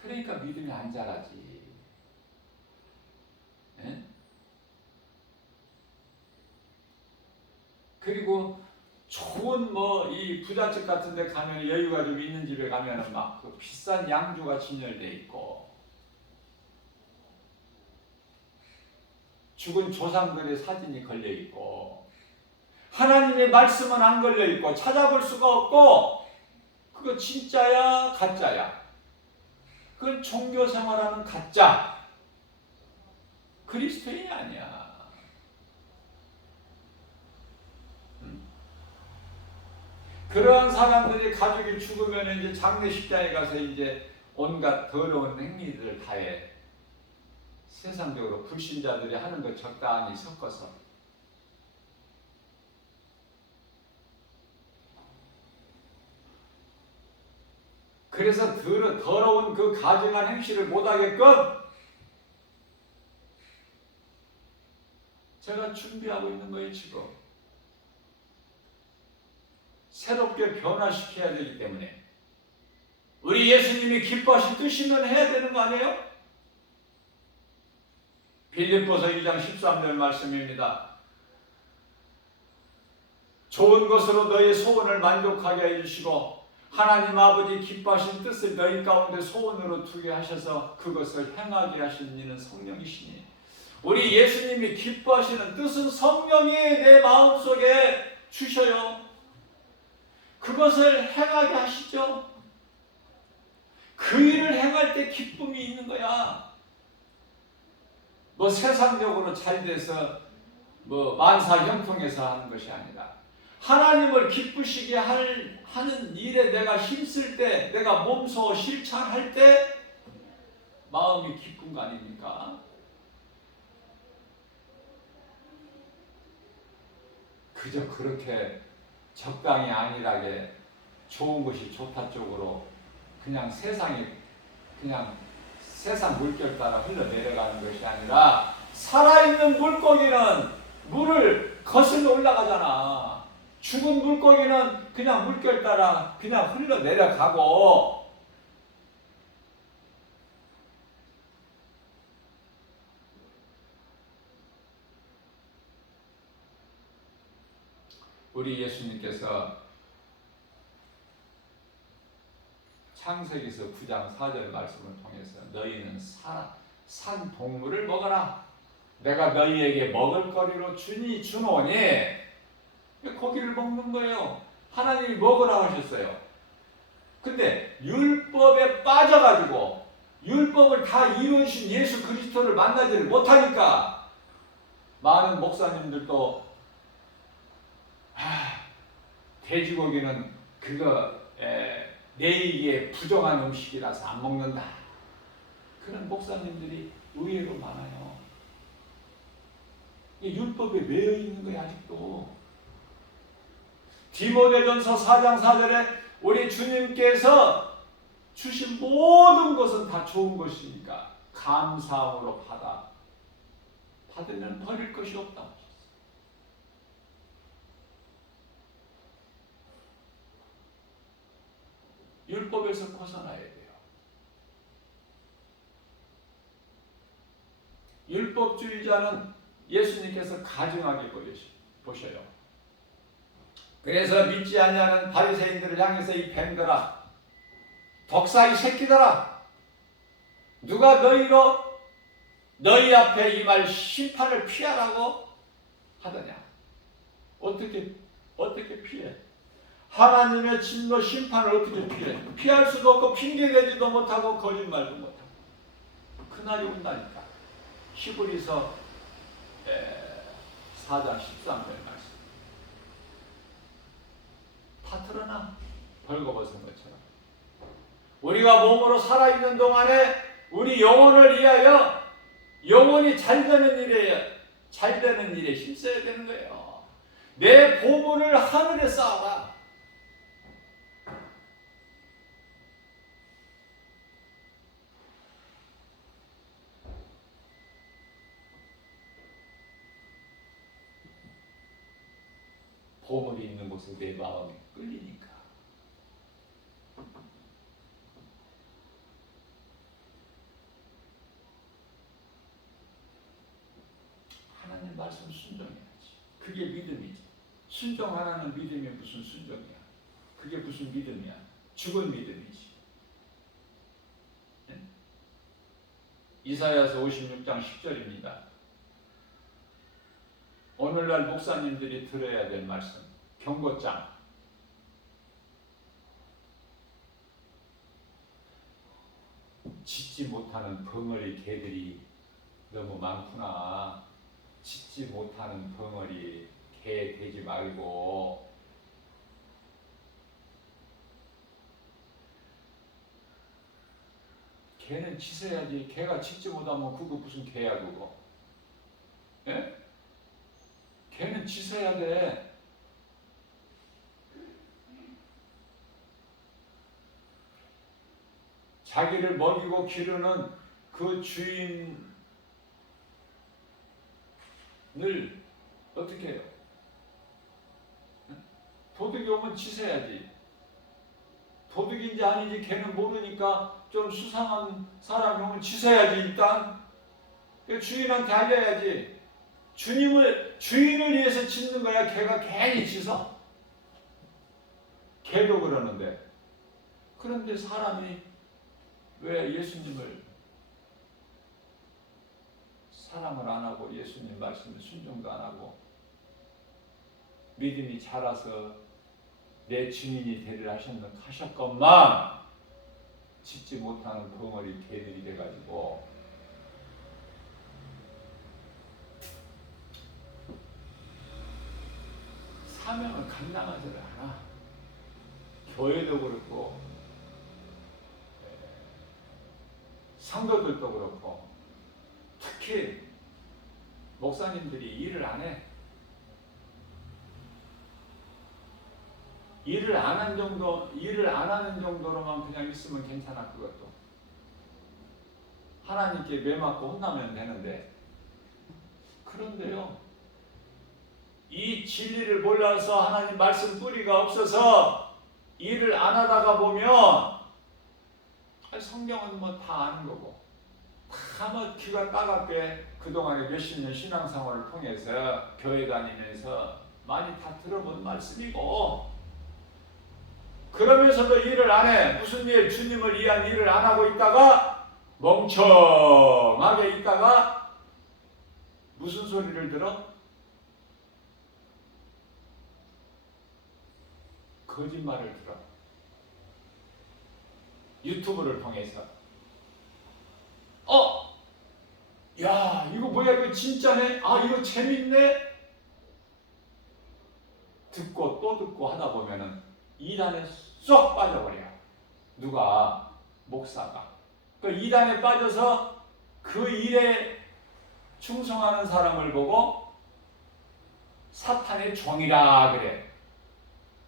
그러니까 믿음이 안 자라지. 예? 그리고 좋은 이 부잣집 같은 데 가면, 여유가 좀 있는 집에 가면은 막 그 비싼 양주가 진열돼 있고, 죽은 조상들의 사진이 걸려 있고, 하나님의 말씀은 안 걸려 있고 찾아볼 수가 없고, 그거 진짜야 가짜야? 그건 종교 생활하는 가짜. 그리스도인이 아니야. 그러한 사람들이 가족이 죽으면 이제 장례식장에 가서 이제 온갖 더러운 행위들을 다해. 세상적으로 불신자들이 하는 것 적당히 섞어서. 그래서 더러운 그 가증한 행실을 못하게끔 제가 준비하고 있는 거예요, 지금. 새롭게 변화시켜야 되기 때문에. 우리 예수님이 기뻐하신 뜻이면 해야 되는 거 아니에요? 빌립보서 2장 13절 말씀입니다. 좋은 것으로 너의 소원을 만족하게 해주시고 하나님 아버지 기뻐하신 뜻을 너희 가운데 소원으로 두게 하셔서 그것을 행하게 하신 이는 성령이시니, 우리 예수님이 기뻐하시는 뜻은 성령이 내 마음속에 주셔요. 그것을 행하게 하시죠. 그 일을 행할 때 기쁨이 있는 거야. 뭐 세상적으로 잘 돼서 뭐 만사형통해서 하는 것이 아니라 하나님을 기쁘시게 하는 일에 내가 힘쓸 때, 내가 몸소 실천할 때 마음이 기쁜 거 아닙니까? 그저 그렇게 적당히 안일하게 좋은 것이 좋다 쪽으로 그냥 그냥 세상 물결 따라 흘러내려가는 것이 아니라, 살아있는 물고기는 물을 거슬러 올라가잖아. 죽은 물고기는 그냥 물결 따라 그냥 흘러내려가고, 우리 예수님께서 창세기서 9장 4절 말씀을 통해서 너희는 산 동물을 먹어라. 내가 너희에게 먹을 거리로 주노니, 고기를 먹는 거예요. 하나님이 먹으라 하셨어요. 근데 율법에 빠져가지고 율법을 다 이루신 예수 그리스도를 만나지를 못하니까 많은 목사님들도 돼지고기는 내에게 부정한 음식이라서 안 먹는다, 그런 목사님들이 의외로 많아요. 율법에 매여 있는 거야 아직도. 디모데전서 4장 4절에 우리 주님께서 주신 모든 것은 다 좋은 것이니까 감사함으로 받으면 버릴 것이 없다. 율법에서 벗어나야 돼요. 율법주의자는 예수님께서 가증하게 보셔요. 그래서 믿지 아니하는 바리새인들을 향해서 이 뱀들아, 독사의 새끼들아, 누가 너희 앞에 임할 심판을 피하라고 하더냐? 어떻게 피해? 하나님의 진노 심판을 어떻게 피해? 피할 수도 없고 핑계대지도 못하고 거짓말도 못하고. 그날이 온다니까. 히브리서 4장 13절 말씀. 다 드러나. 벌거벗은 것처럼. 우리가 몸으로 살아있는 동안에 우리 영혼을 위하여 영혼이 잘 되는 일에 힘써야 되는 거예요. 내 보물을 하늘에 쌓아라. 보물이 있는 곳에 내 마음이 끌리니까. 하나님 말씀 순종해야지. 그게 믿음이지. 순종 하나는 믿음이 무슨 순종이야. 그게 무슨 믿음이야. 죽은 믿음이지. 네? 이사야서 56장 10절입니다. 오늘날 목사님들이 들어야 될 말씀, 경고장. 짖지 못하는 벙어리 개들이 너무 많구나. 짖지 못하는 벙어리 개 되지 말고 개는 짖어야지. 개가 짖지 못하면 그거 무슨 개야 그거. 예? 개는 짖어야 돼. 자기를 먹이고 기르는 그 주인을 어떻게 해요? 도둑이 오면 짖어야지. 도둑인지 아닌지 걔는 모르니까 좀 수상한 사람이 오면 짖어야지. 일단 주인한테 알려야지. 주인을 위해서 짖는 거야. 걔가 괜히 짖어. 걔도 그러는데 그런데 사람이 왜 예수님을 사랑을 안 하고 예수님 말씀을 순종도 안 하고 믿음이 자라서 내 증인이 되리라 하셨건만 짓지 못하는 벙어리 개들이 돼가지고 사명을 감당하지를 않아. 교회도 그렇고 성도들도 그렇고 특히 목사님들이 일을 안 해. 일을 안 하는 정도로만 그냥 있으면 괜찮아. 그것도 하나님께 매맞고 혼나면 되는데, 그런데요, 이 진리를 몰라서 하나님 말씀 뿌리가 없어서 일을 안 하다가 보면 성경은 뭐 다 아는 거고 다 뭐 귀가 따갑게 그동안에 몇십 년 신앙생활을 통해서 교회 다니면서 많이 다 들어본 말씀이고, 그러면서도 일을 안 해. 무슨 일? 주님을 위한 일을 안 하고 있다가 멍청하게 있다가 무슨 소리를 들어? 거짓말을 들어. 유튜브를 통해서 야, 이거 뭐야, 이거 진짜네? 아, 이거 재밌네? 듣고 또 듣고 하다 보면은 이단에 쏙 빠져버려. 누가? 목사가. 그 이단에 빠져서 그 일에 충성하는 사람을 보고 사탄의 종이라 그래.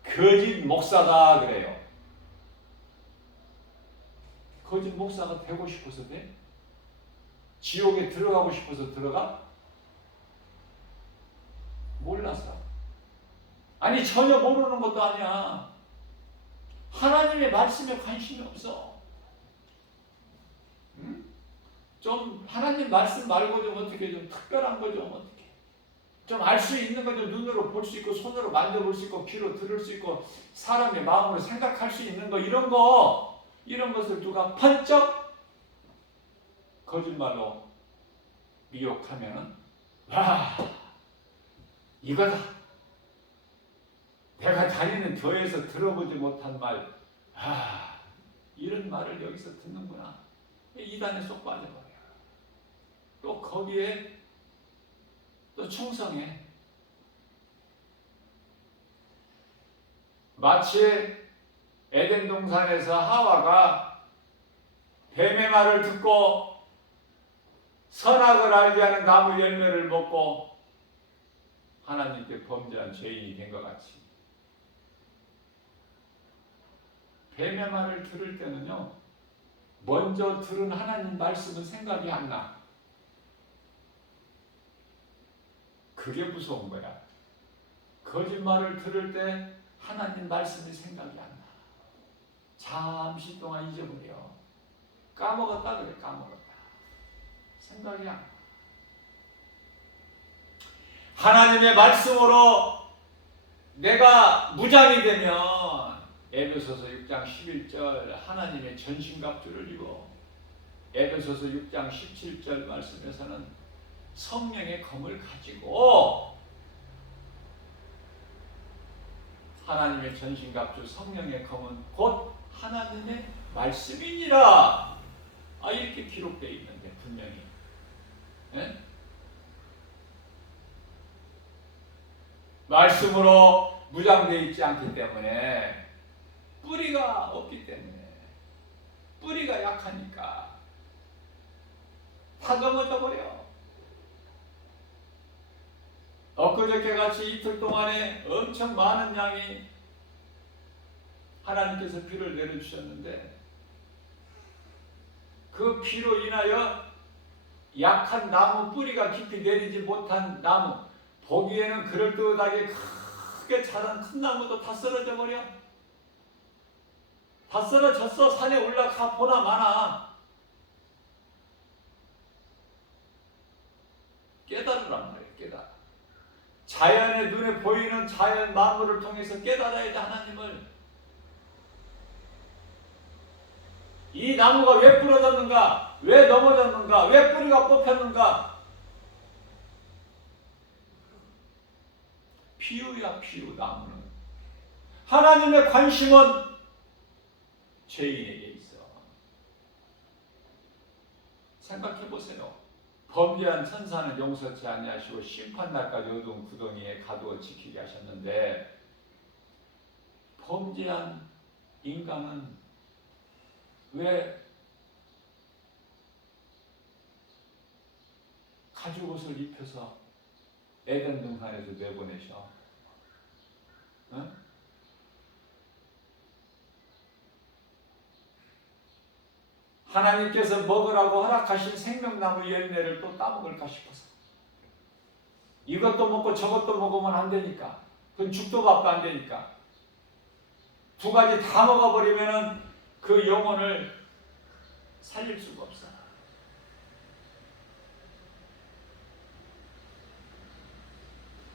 거짓 목사다 그래요. 거짓 목사가 되고 싶어서 돼? 지옥에 들어가고 싶어서 들어가? 몰라서. 아니, 전혀 모르는 것도 아니야. 하나님의 말씀에 관심이 없어. 응? 좀 하나님 말씀 말고 좀 어떻게 좀 특별한 거 좀 어떻게 좀 알 수 있는 거 좀 눈으로 볼 수 있고 손으로 만져볼 수 있고 귀로 들을 수 있고 사람의 마음으로 생각할 수 있는 거, 이런 것을 누가 번쩍 거짓말로 미혹하면은 와, 이거다. 내가 다니는 교회에서 들어보지 못한 말, 이런 말을 여기서 듣는구나. 이단에 쏙 빠져버려요. 또 거기에 또 충성해. 마치 에덴 동산에서 하와가 뱀의 말을 듣고 선악을 알게 하는 나무 열매를 먹고 하나님께 범죄한 죄인이 된 것 같이, 뱀의 말을 들을 때는요, 먼저 들은 하나님 말씀은 생각이 안 나. 그게 무서운 거야. 거짓말을 들을 때 하나님 말씀이 생각이 안 나. 잠시 동안 잊어버려. 까먹었다 그래, 까먹었다. 생각이 안 나. 하나님의 말씀으로 내가 무장이 되면 에베소서 6장 11절 하나님의 전신갑주를 입어, 에베소서 6장 17절 말씀에서는 성령의 검을 가지고 하나님의 전신갑주 성령의 검은 곧 하나님의 말씀이니라. 이렇게 기록되어 있는데 분명히. 네? 말씀으로 무장되어 있지 않기 때문에, 뿌리가 없기 때문에, 뿌리가 약하니까 다 넘어져 버려. 엊그저께 같이 이틀 동안에 엄청 많은 양이 하나님께서 비를 내려주셨는데, 그 비로 인하여 약한 나무, 뿌리가 깊이 내리지 못한 나무, 보기에는 그럴듯하게 크게 자란 큰 나무도 다 쓰러져 버려. 다 쓰러졌어. 산에 올라가 보나 마나. 깨달으란 말이에요. 깨달아. 자연의 눈에 보이는 자연 만물을 통해서 깨달아야지 하나님을. 이 나무가 왜 부러졌는가? 왜 넘어졌는가? 왜 뿌리가 뽑혔는가? 비유야, 비유. 나무는 하나님의 관심은 죄인에게 있어. 생각해 보세요. 범죄한 천사는 용서치 아니하시고 심판날까지 어두운 구덩이에 가두어 지키게 하셨는데, 범죄한 인간은 왜 가죽옷을 입혀서 에덴 동산에서 내보내셔? 응? 하나님께서 먹으라고 허락하신 생명나무 열매를 또 따먹을까 싶어서. 이것도 먹고 저것도 먹으면 안 되니까. 그건 죽도 밥도 안 되니까. 두 가지 다 먹어버리면 그 영혼을 살릴 수가 없어.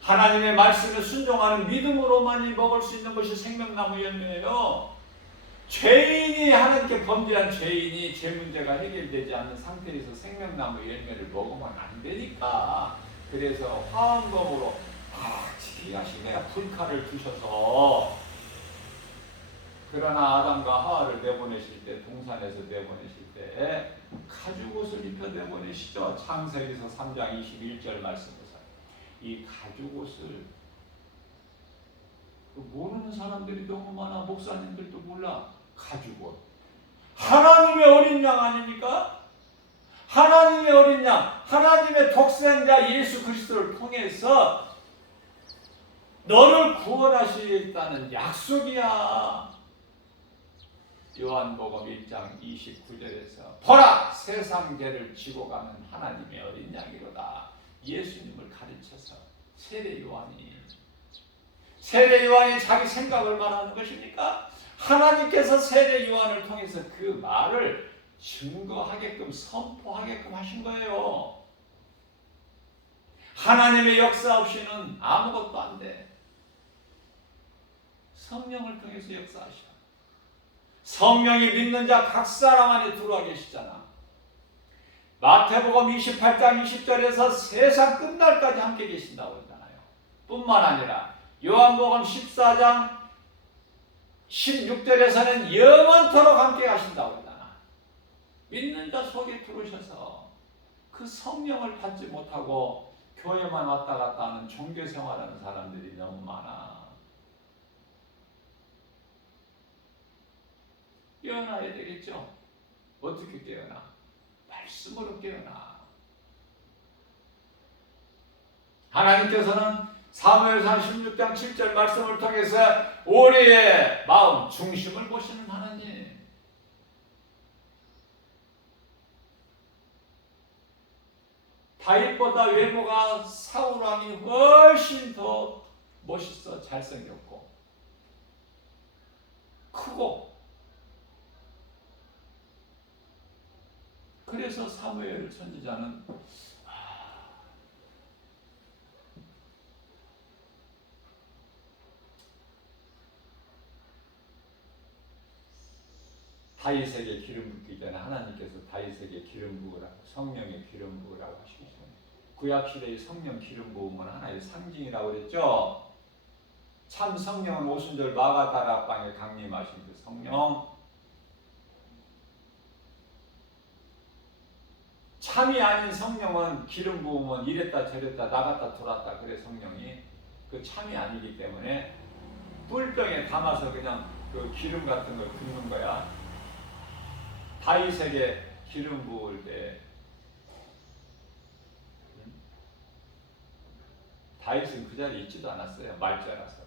하나님의 말씀에 순종하는 믿음으로만이 먹을 수 있는 것이 생명나무 열매예요. 죄인이, 하나님께 범죄한 죄인이 죄 문제가 해결되지 않는 상태에서 생명나무 열매를 먹으면 안 되니까. 그래서 화음검으로 다 지키게 하시네. 불칼을 두셔서. 그러나 아담과 하와를 내보내실 때, 동산에서 내보내실 때 가죽옷을 입혀 내보내시죠. 창세기서 3장 21절 말씀. 이 가죽옷을 모르는 사람들이 너무 많아. 목사님들도 몰라. 가죽옷. 하나님의 어린 양 아닙니까? 하나님의 어린 양, 하나님의 독생자 예수 그리스도를 통해서 너를 구원하시겠다는 약속이야. 요한복음 1장 29절에서 보라, 세상 죄를 지고 가는 하나님의 어린 양이로다. 예수님을 가르쳐서 세례 요한이 자기 생각을 말하는 것입니까? 하나님께서 세례 요한을 통해서 그 말을 증거하게끔, 선포하게끔 하신 거예요. 하나님의 역사 없이는 아무것도 안 돼. 성령을 통해서 역사하셔. 성령이 믿는 자 각 사람 안에 들어와 계시잖아. 마태복음 28장 20절에서 세상 끝날까지 함께 계신다고 했잖아요. 뿐만 아니라 요한복음 14장 16절에서는 영원토록 함께 하신다고 했잖아. 믿는 자 속에 들어오셔서 그 성령을 받지 못하고 교회만 왔다 갔다 하는 종교 생활하는 사람들이 너무 많아. 깨어나야 되겠죠? 어떻게 깨어나? 말씀으로 깨어나. 하나님께서는 사무엘상 16장 7절 말씀을 통해서 우리의 마음 중심을 보시는 하나님. 다윗보다 외모가 사울 왕이 훨씬 더 멋있어. 잘생겼고 크고. 그래서 사무엘 선지자는 다윗에게 기름 붓기 전에 하나님께서 다윗에게 기름 부으라고, 성령의 기름 부으라고 하시기 전에, 구약시대의 성령 기름 부음은 하나의 상징이라고 그랬죠. 참 성령은 오순절 마가다락방에 강림하신 그 성령, 참이 아닌 성령은 기름 부으면 이랬다 저랬다 나갔다 돌았다 그래. 성령이 그 참이 아니기 때문에 뿔병에 담아서 그냥 그 기름 같은 걸 붓는 거야. 다윗에게 기름 부을 때 다윗은 그 자리에 있지도 않았어요. 말자라서.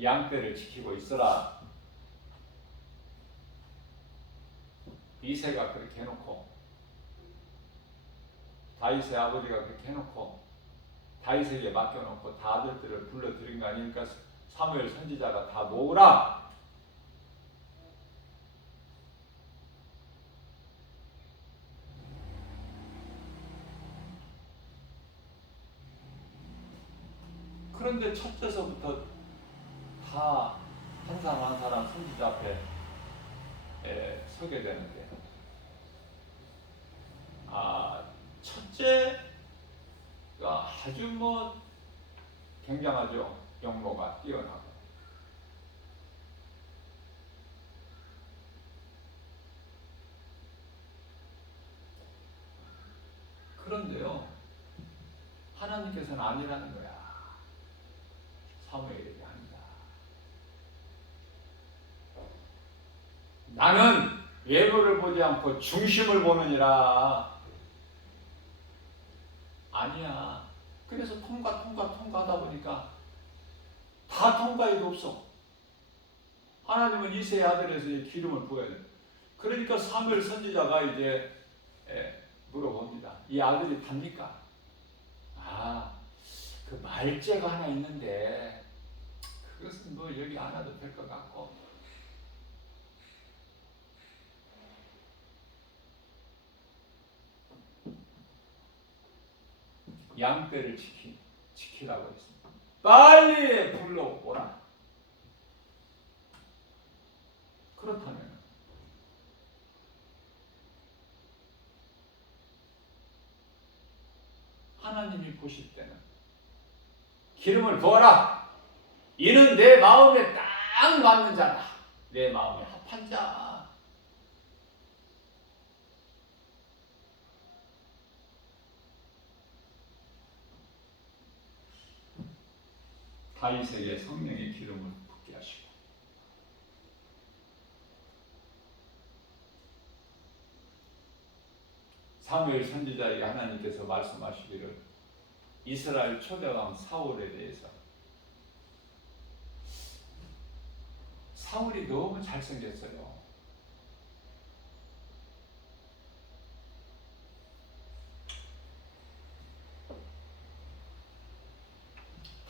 양떼를 지키고 있어라. 이새가 그렇게 해놓고, 다윗의 아버지가 그렇게 해놓고 다윗에게 맡겨놓고 다 아들들을 불러들인 거 아닙니까? 사무엘 선지자가 다 모으라. 그런데 첫째서부터 다 한 사람 한 사람 선지자 앞에 서게 되는데 아주 굉장하죠. 영모가 뛰어나고. 그런데요, 하나님께서는 아니라는 거야. 사무엘에게 아니다. 나는 외모를 보지 않고 중심을 보느니라. 아니야. 그래서 통과하다 보니까 다 통과해도 없어. 하나님은 이새의 아들에서 기름을 부어야 돼. 그러니까 사무엘 선지자가 이제 물어봅니다. 이 아들이 답니까? 그 말죄가 하나 있는데 그것은 여기 안 와도 될 것 같고. 양떼를 지키라고 했습니다. 빨리 불러오라. 그렇다면 하나님이 보실 때는 기름을 부어라. 이는 내 마음에 딱 맞는 자다. 내 마음에 합한 자. 다윗에게 성령의 기름을 붓게 하시고 사무엘 선지자에게 하나님께서 말씀하시기를 이스라엘 초대왕 사울에 대해서 사울이 너무 잘생겼어요.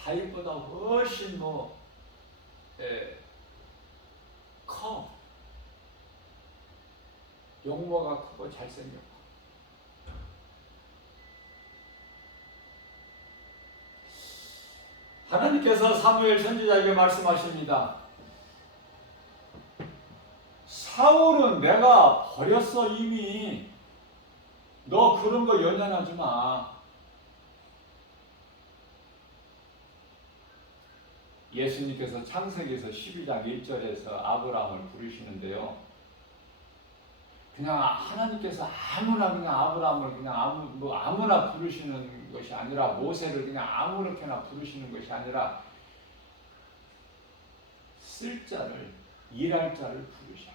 다윗보다 훨씬 커. 용모가 크고 잘생겼고. 하나님께서 사무엘 선지자에게 말씀하십니다. 사울은 내가 버렸어 이미. 너 그런 거 연연하지 마. 예수님께서 창세기에서 12장 1절에서 아브라함을 부르시는데요. 그냥 하나님께서 아무나 그냥 아브라함을 그냥 아무나 부르시는 것이 아니라 모세를 그냥 아무렇게나 부르시는 것이 아니라 쓸 자를 일할 자를 부르셔요.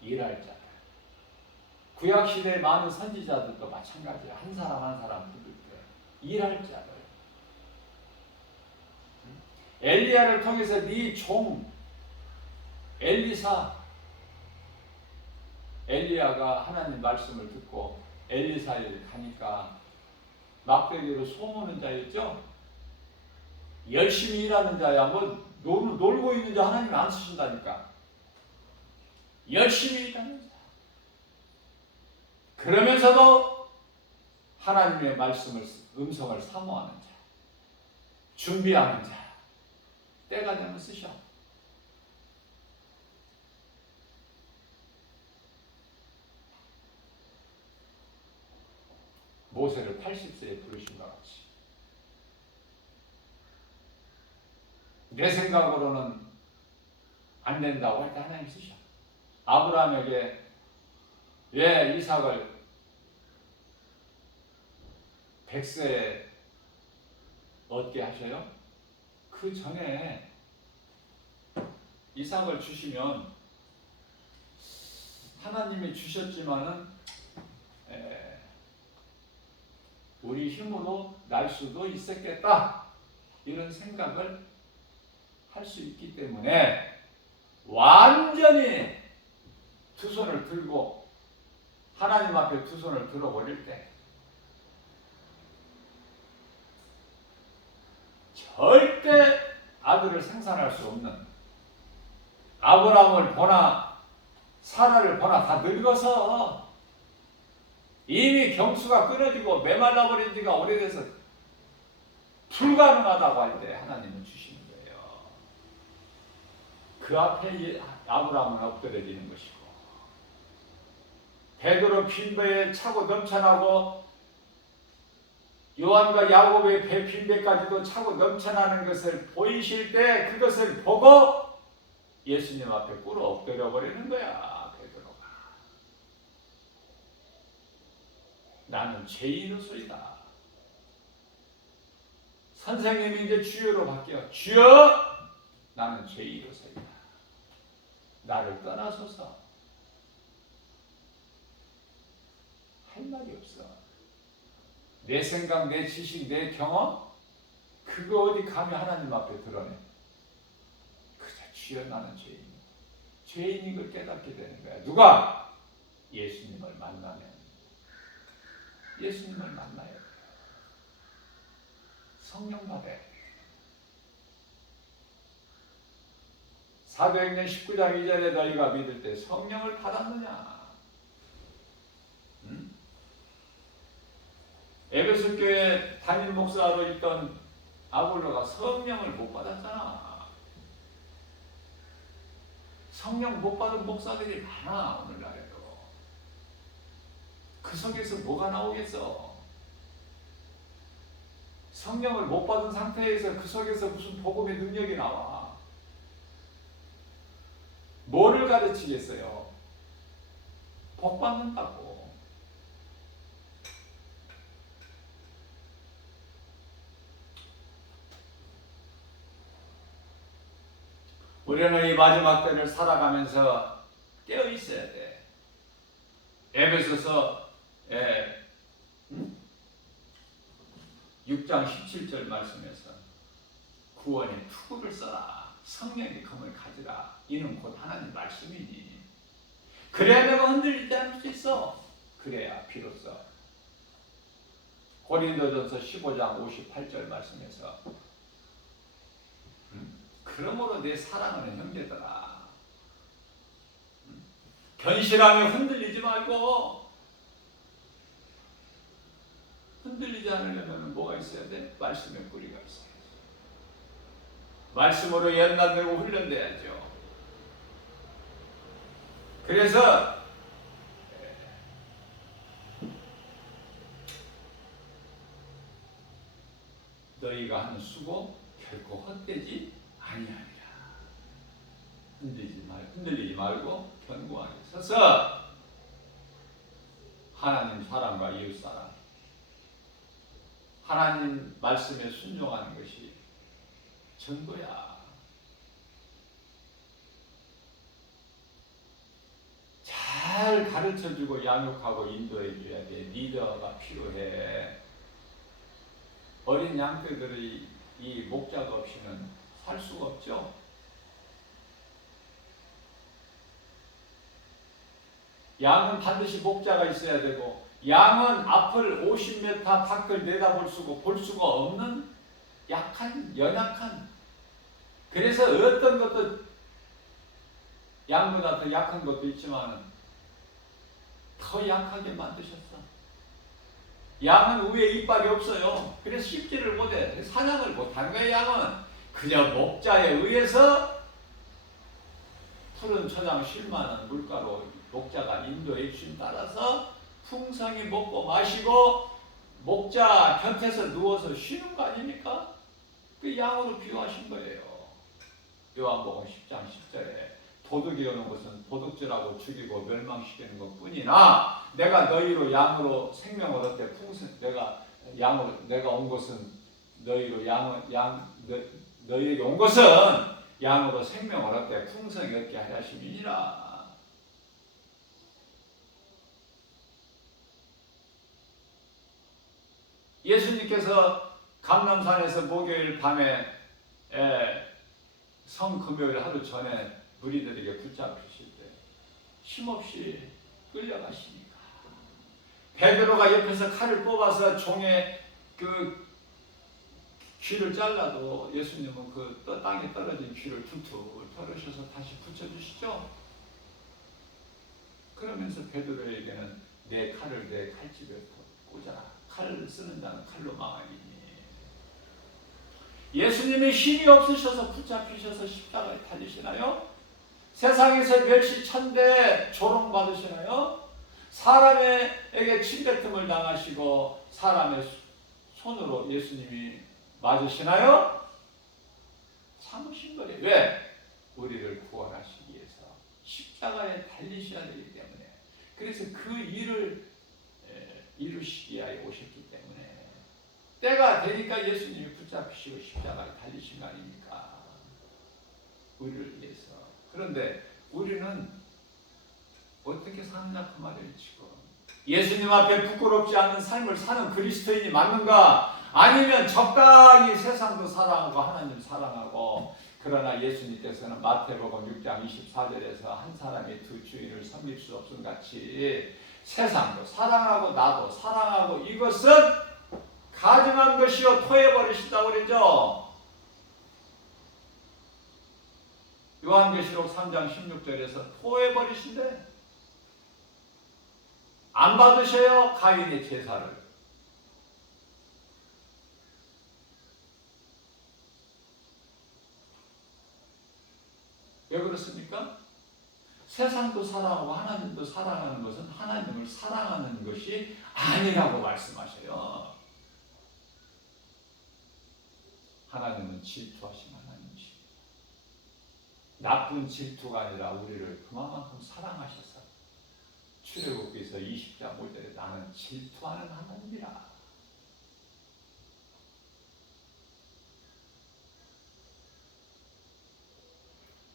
일할 자를. 구약 시대의 많은 선지자들도 마찬가지예요. 한 사람 한 사람 부를 때 일할 자를. 엘리야를 통해서 네 종 엘리야가 하나님 말씀을 듣고 엘리사에 가니까 막대기로 소무는 자였죠. 열심히 일하는 자야. 놀고 있는 자 하나님 안 쓰신다니까. 열심히 일하는 자. 그러면서도 하나님의 음성을 사모하는 자. 준비하는 자. 때가 되면 쓰셔. 모세를 80세에 부르신 것 같이. 내 생각으로는 안 된다고 할 때 하나님 쓰셔. 아브라함에게 왜 이삭을 100세에 얻게 하셔요? 그 전에 이삭을 주시면 하나님이 주셨지만은 우리 힘으로 날 수도 있었겠다 이런 생각을 할 수 있기 때문에 완전히 두 손을 들고 하나님 앞에 두 손을 들어 올릴 때 절대 아들을 생산할 수 없는 아브라함을 보나 사라를 보나 다 늙어서 이미 경수가 끊어지고 메말라 버린 지가 오래돼서 불가능하다고 할 때 하나님은 주시는 거예요. 그 앞에 아브라함은 엎드려지는 것이고 베드로 빈배에 차고 넘쳐나고 요한과 야곱의 배 빈배까지도 차고 넘쳐나는 것을 보이실 때 그것을 보고 예수님 앞에 꿇어 엎드려 버리는 거야. 베드로가. 나는 죄인으로소이다. 선생님이 이제 주여로 바뀌어. 주여, 나는 죄인으로소이다. 나를 떠나소서. 할 말이 없어. 내 생각, 내 지식, 내 경험, 그거 어디 감히 하나님 앞에 드러내. 그저 주여, 나는 죄인. 죄인인 걸 깨닫게 되는 거야. 누가? 예수님을 만나면. 예수님을 만나야 돼. 성령 받아야 돼. 사도행전 19장 2절에 너희가 믿을 때 성령을 받았느냐? 응? 에베소 교회 담임 목사로 있던 아볼로가 성령을 못 받았잖아. 성령 못 받은 목사들이 많아, 오늘날에도. 그 속에서 뭐가 나오겠어? 성령을 못 받은 상태에서 그 속에서 무슨 복음의 능력이 나와? 뭐를 가르치겠어요? 복 받는다고. 우리는 이 마지막 때를 살아가면서 깨어 있어야 돼. 에베소서 6장 17절 말씀에서 구원의 투구를 써라. 성령의 검을 가지라. 이는 곧 하나님 말씀이니. 그래야 내가 흔들리지 않을 수 있어. 그래야 비로소. 고린도전서 15장 58절 말씀에서 그러므로 내 사랑하는 형제들아, 견실하며 흔들리지 말고. 흔들리지 않으려면 뭐가 있어야 돼? 말씀의 뿌리가 있어야지. 말씀으로 연단되고 훈련돼야죠. 그래서 너희가 하는 수고 결코 헛되지 아니하리라. 흔들리지 말고 견고하게 서서 하나님 사랑과 이웃 사랑, 하나님 말씀에 순종하는 것이 전부야. 잘 가르쳐주고 양육하고 인도해줘야 돼. 리더가 필요해. 어린 양떼들이 이 목자가 없이는 살 수가 없죠. 양은 반드시 목자가 있어야 되고, 양은 앞을 50m 밖을 내다볼 볼 수가 없는 약한, 연약한. 그래서 어떤 것도 양보다 더 약한 것도 있지만 더 약하게 만드셨어. 양은 위에 이빨이 없어요. 그래서 씹지를 못해. 사냥을 못하는 거예요. 양은 그저 목자에 의해서 푸른 초장 쉴만한 물가로 목자가 인도해 주심 따라서 풍성히 먹고 마시고 목자 곁에서 누워서 쉬는 거 아닙니까? 그 양으로 비유하신 거예요. 요한복음 10장 10절에 도둑이 오는 것은 도둑질하고 죽이고 멸망시키는 것뿐이나 내가 너희로 양으로 생명을 얻되 내가 온 것은 너희에게 온 것은 양으로 생명을 얻되 풍성히 얻게 하심이니라. 예수님께서 감람산에서 목요일 밤에 성금요일 하루 전에 무리들에게 붙잡히실 때 힘없이 끌려가시니까 베드로가 옆에서 칼을 뽑아서 종의 그 귀를 잘라도 예수님은 그 땅에 떨어진 귀를 툭툭 털으셔서 다시 붙여주시죠. 그러면서 베드로에게는 내 칼을 내 칼집에 꽂아라. 칼을 쓰는 자는 칼로 망하리니. 예수님이 힘이 없으셔서 붙잡히셔서 십자가에 달리시나요? 세상에서 멸시천대 조롱받으시나요? 사람에게 침뱉음을 당하시고 사람의 손으로 예수님이 맞으시나요? 참으신 거예요. 왜? 우리를 구원하시기 위해서 십자가에 달리셔야 되기 때문에. 그래서 그 일을 이루시기 위하여 오셨기 때문에 때가 되니까 예수님이 붙잡히시고 십자가에 달리신 거 아닙니까? 우리를 위해서. 그런데 우리는 어떻게 사느냐 그 말이에요. 지금 예수님 앞에 부끄럽지 않는 삶을 사는 그리스도인이 맞는가? 아니면 적당히 세상도 사랑하고 하나님 사랑하고, 그러나 예수님께서는 마태복음 6장 24절에서 한 사람이 두 주인을 섬길 수 없음 같이 세상도 사랑하고 나도 사랑하고, 이것은 가증한 것이요 토해버리신다고 그러죠. 요한계시록 3장 16절에서 토해버리신대. 안 받으셔요 가인의 제사를. 왜 그렇습니까? 세상도 사랑하고 하나님도 사랑하는 것은 하나님을 사랑하는 것이 아니라고 말씀하셔요. 하나님은 질투하신 하나님이십니다. 나쁜 질투가 아니라 우리를 그만큼 사랑하셔서 출애굽기서 20장 5절에 나는 질투하는 하나님이라.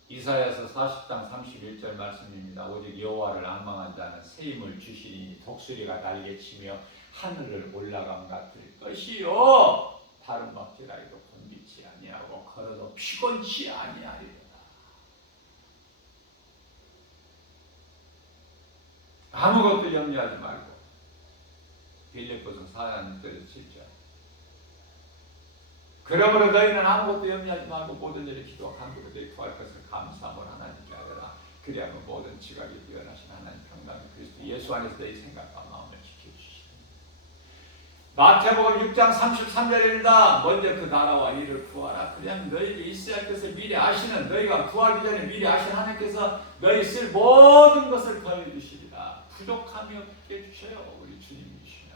이사야서 40장 31절 말씀입니다. 오직 여호와를 앙망한 자는 새 힘을 주시니 독수리가 날개치며 하늘을 올라감 같을 것이요 다른 막지라이도 번비치 아니하고 걸어도 피곤치 아니하리로다. 아무것도 염려하지 말고. 빌립보서 4장 7절. 그러므로 너희는 아무것도 염려하지 말고 모든 일에 기도와 간구로 너희 구할 것을 감사함으로 하나님께 하더라. 그리하면 모든 지각이 뛰어나신 하나님 평강의 그리스도 예수 안에서 너희 생각과 마음을 지켜주시니. 마태복음 6장 33절입니다. 먼저 그 나라와 이를 구하라. 그리하면 너희에게 있어야 할 것을 미리 아시는, 너희가 구하기 전에 미리 아시는 하나님께서 너희 쓸 모든 것을 더해 주시리라. 부족함이 없게 해주셔요. 우리 주님이 주시면.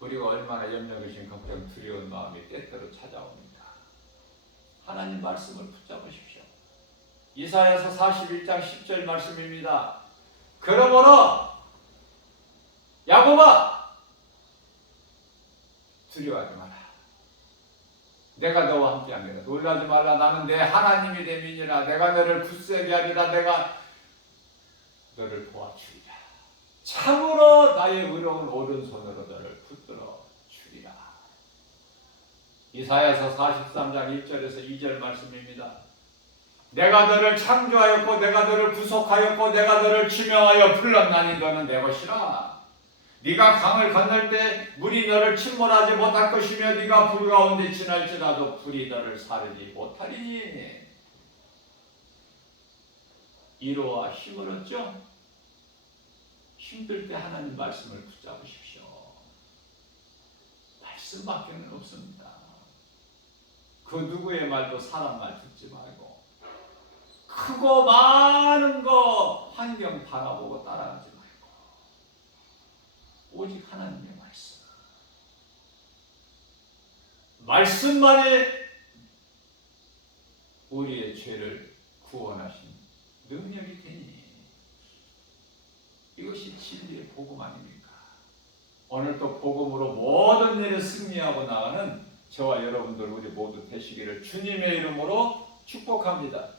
우리가 얼마나 염려하신 걱정, 두려운 마음이 때때로 찾아옵니다. 하나님 말씀을 붙잡으십시오. 이사야서 41장 10절 말씀입니다. 그러므로 야곱아 두려워하지 마라. 내가 너와 함께합니다. 놀라지 말라. 나는 내 하나님이 됨이니라. 내가 너를 굳세게 하리라. 내가 너를 도와주리라. 참으로 나의 의로운 오른손으로 너를 붙들어 주리라. 이사야서 43장 1절에서 2절 말씀입니다. 내가 너를 창조하였고 내가 너를 구속하였고 내가 너를 지명하여 불렀나니 너는 내 것이라. 네가 강을 건널 때 물이 너를 침몰하지 못할 것이며 네가 불 가운데 지날지라도 불이 너를 사르지 못하리니. 이로와 힘을 얻죠. 힘들 때 하나님 말씀을 붙잡으십시오. 말씀밖에는 없습니다. 그 누구의 말도 사람 말 듣지 말고 크고 많은 거 환경 바라보고 따라하지 말고 오직 하나님의 말씀. 말씀만이 우리의 죄를 구원하신 능력이 되니 이것이 진리의 복음 아닙니까? 오늘 또 복음으로 모든 일을 승리하고 나가는 저와 여러분들 우리 모두 되시기를 주님의 이름으로 축복합니다.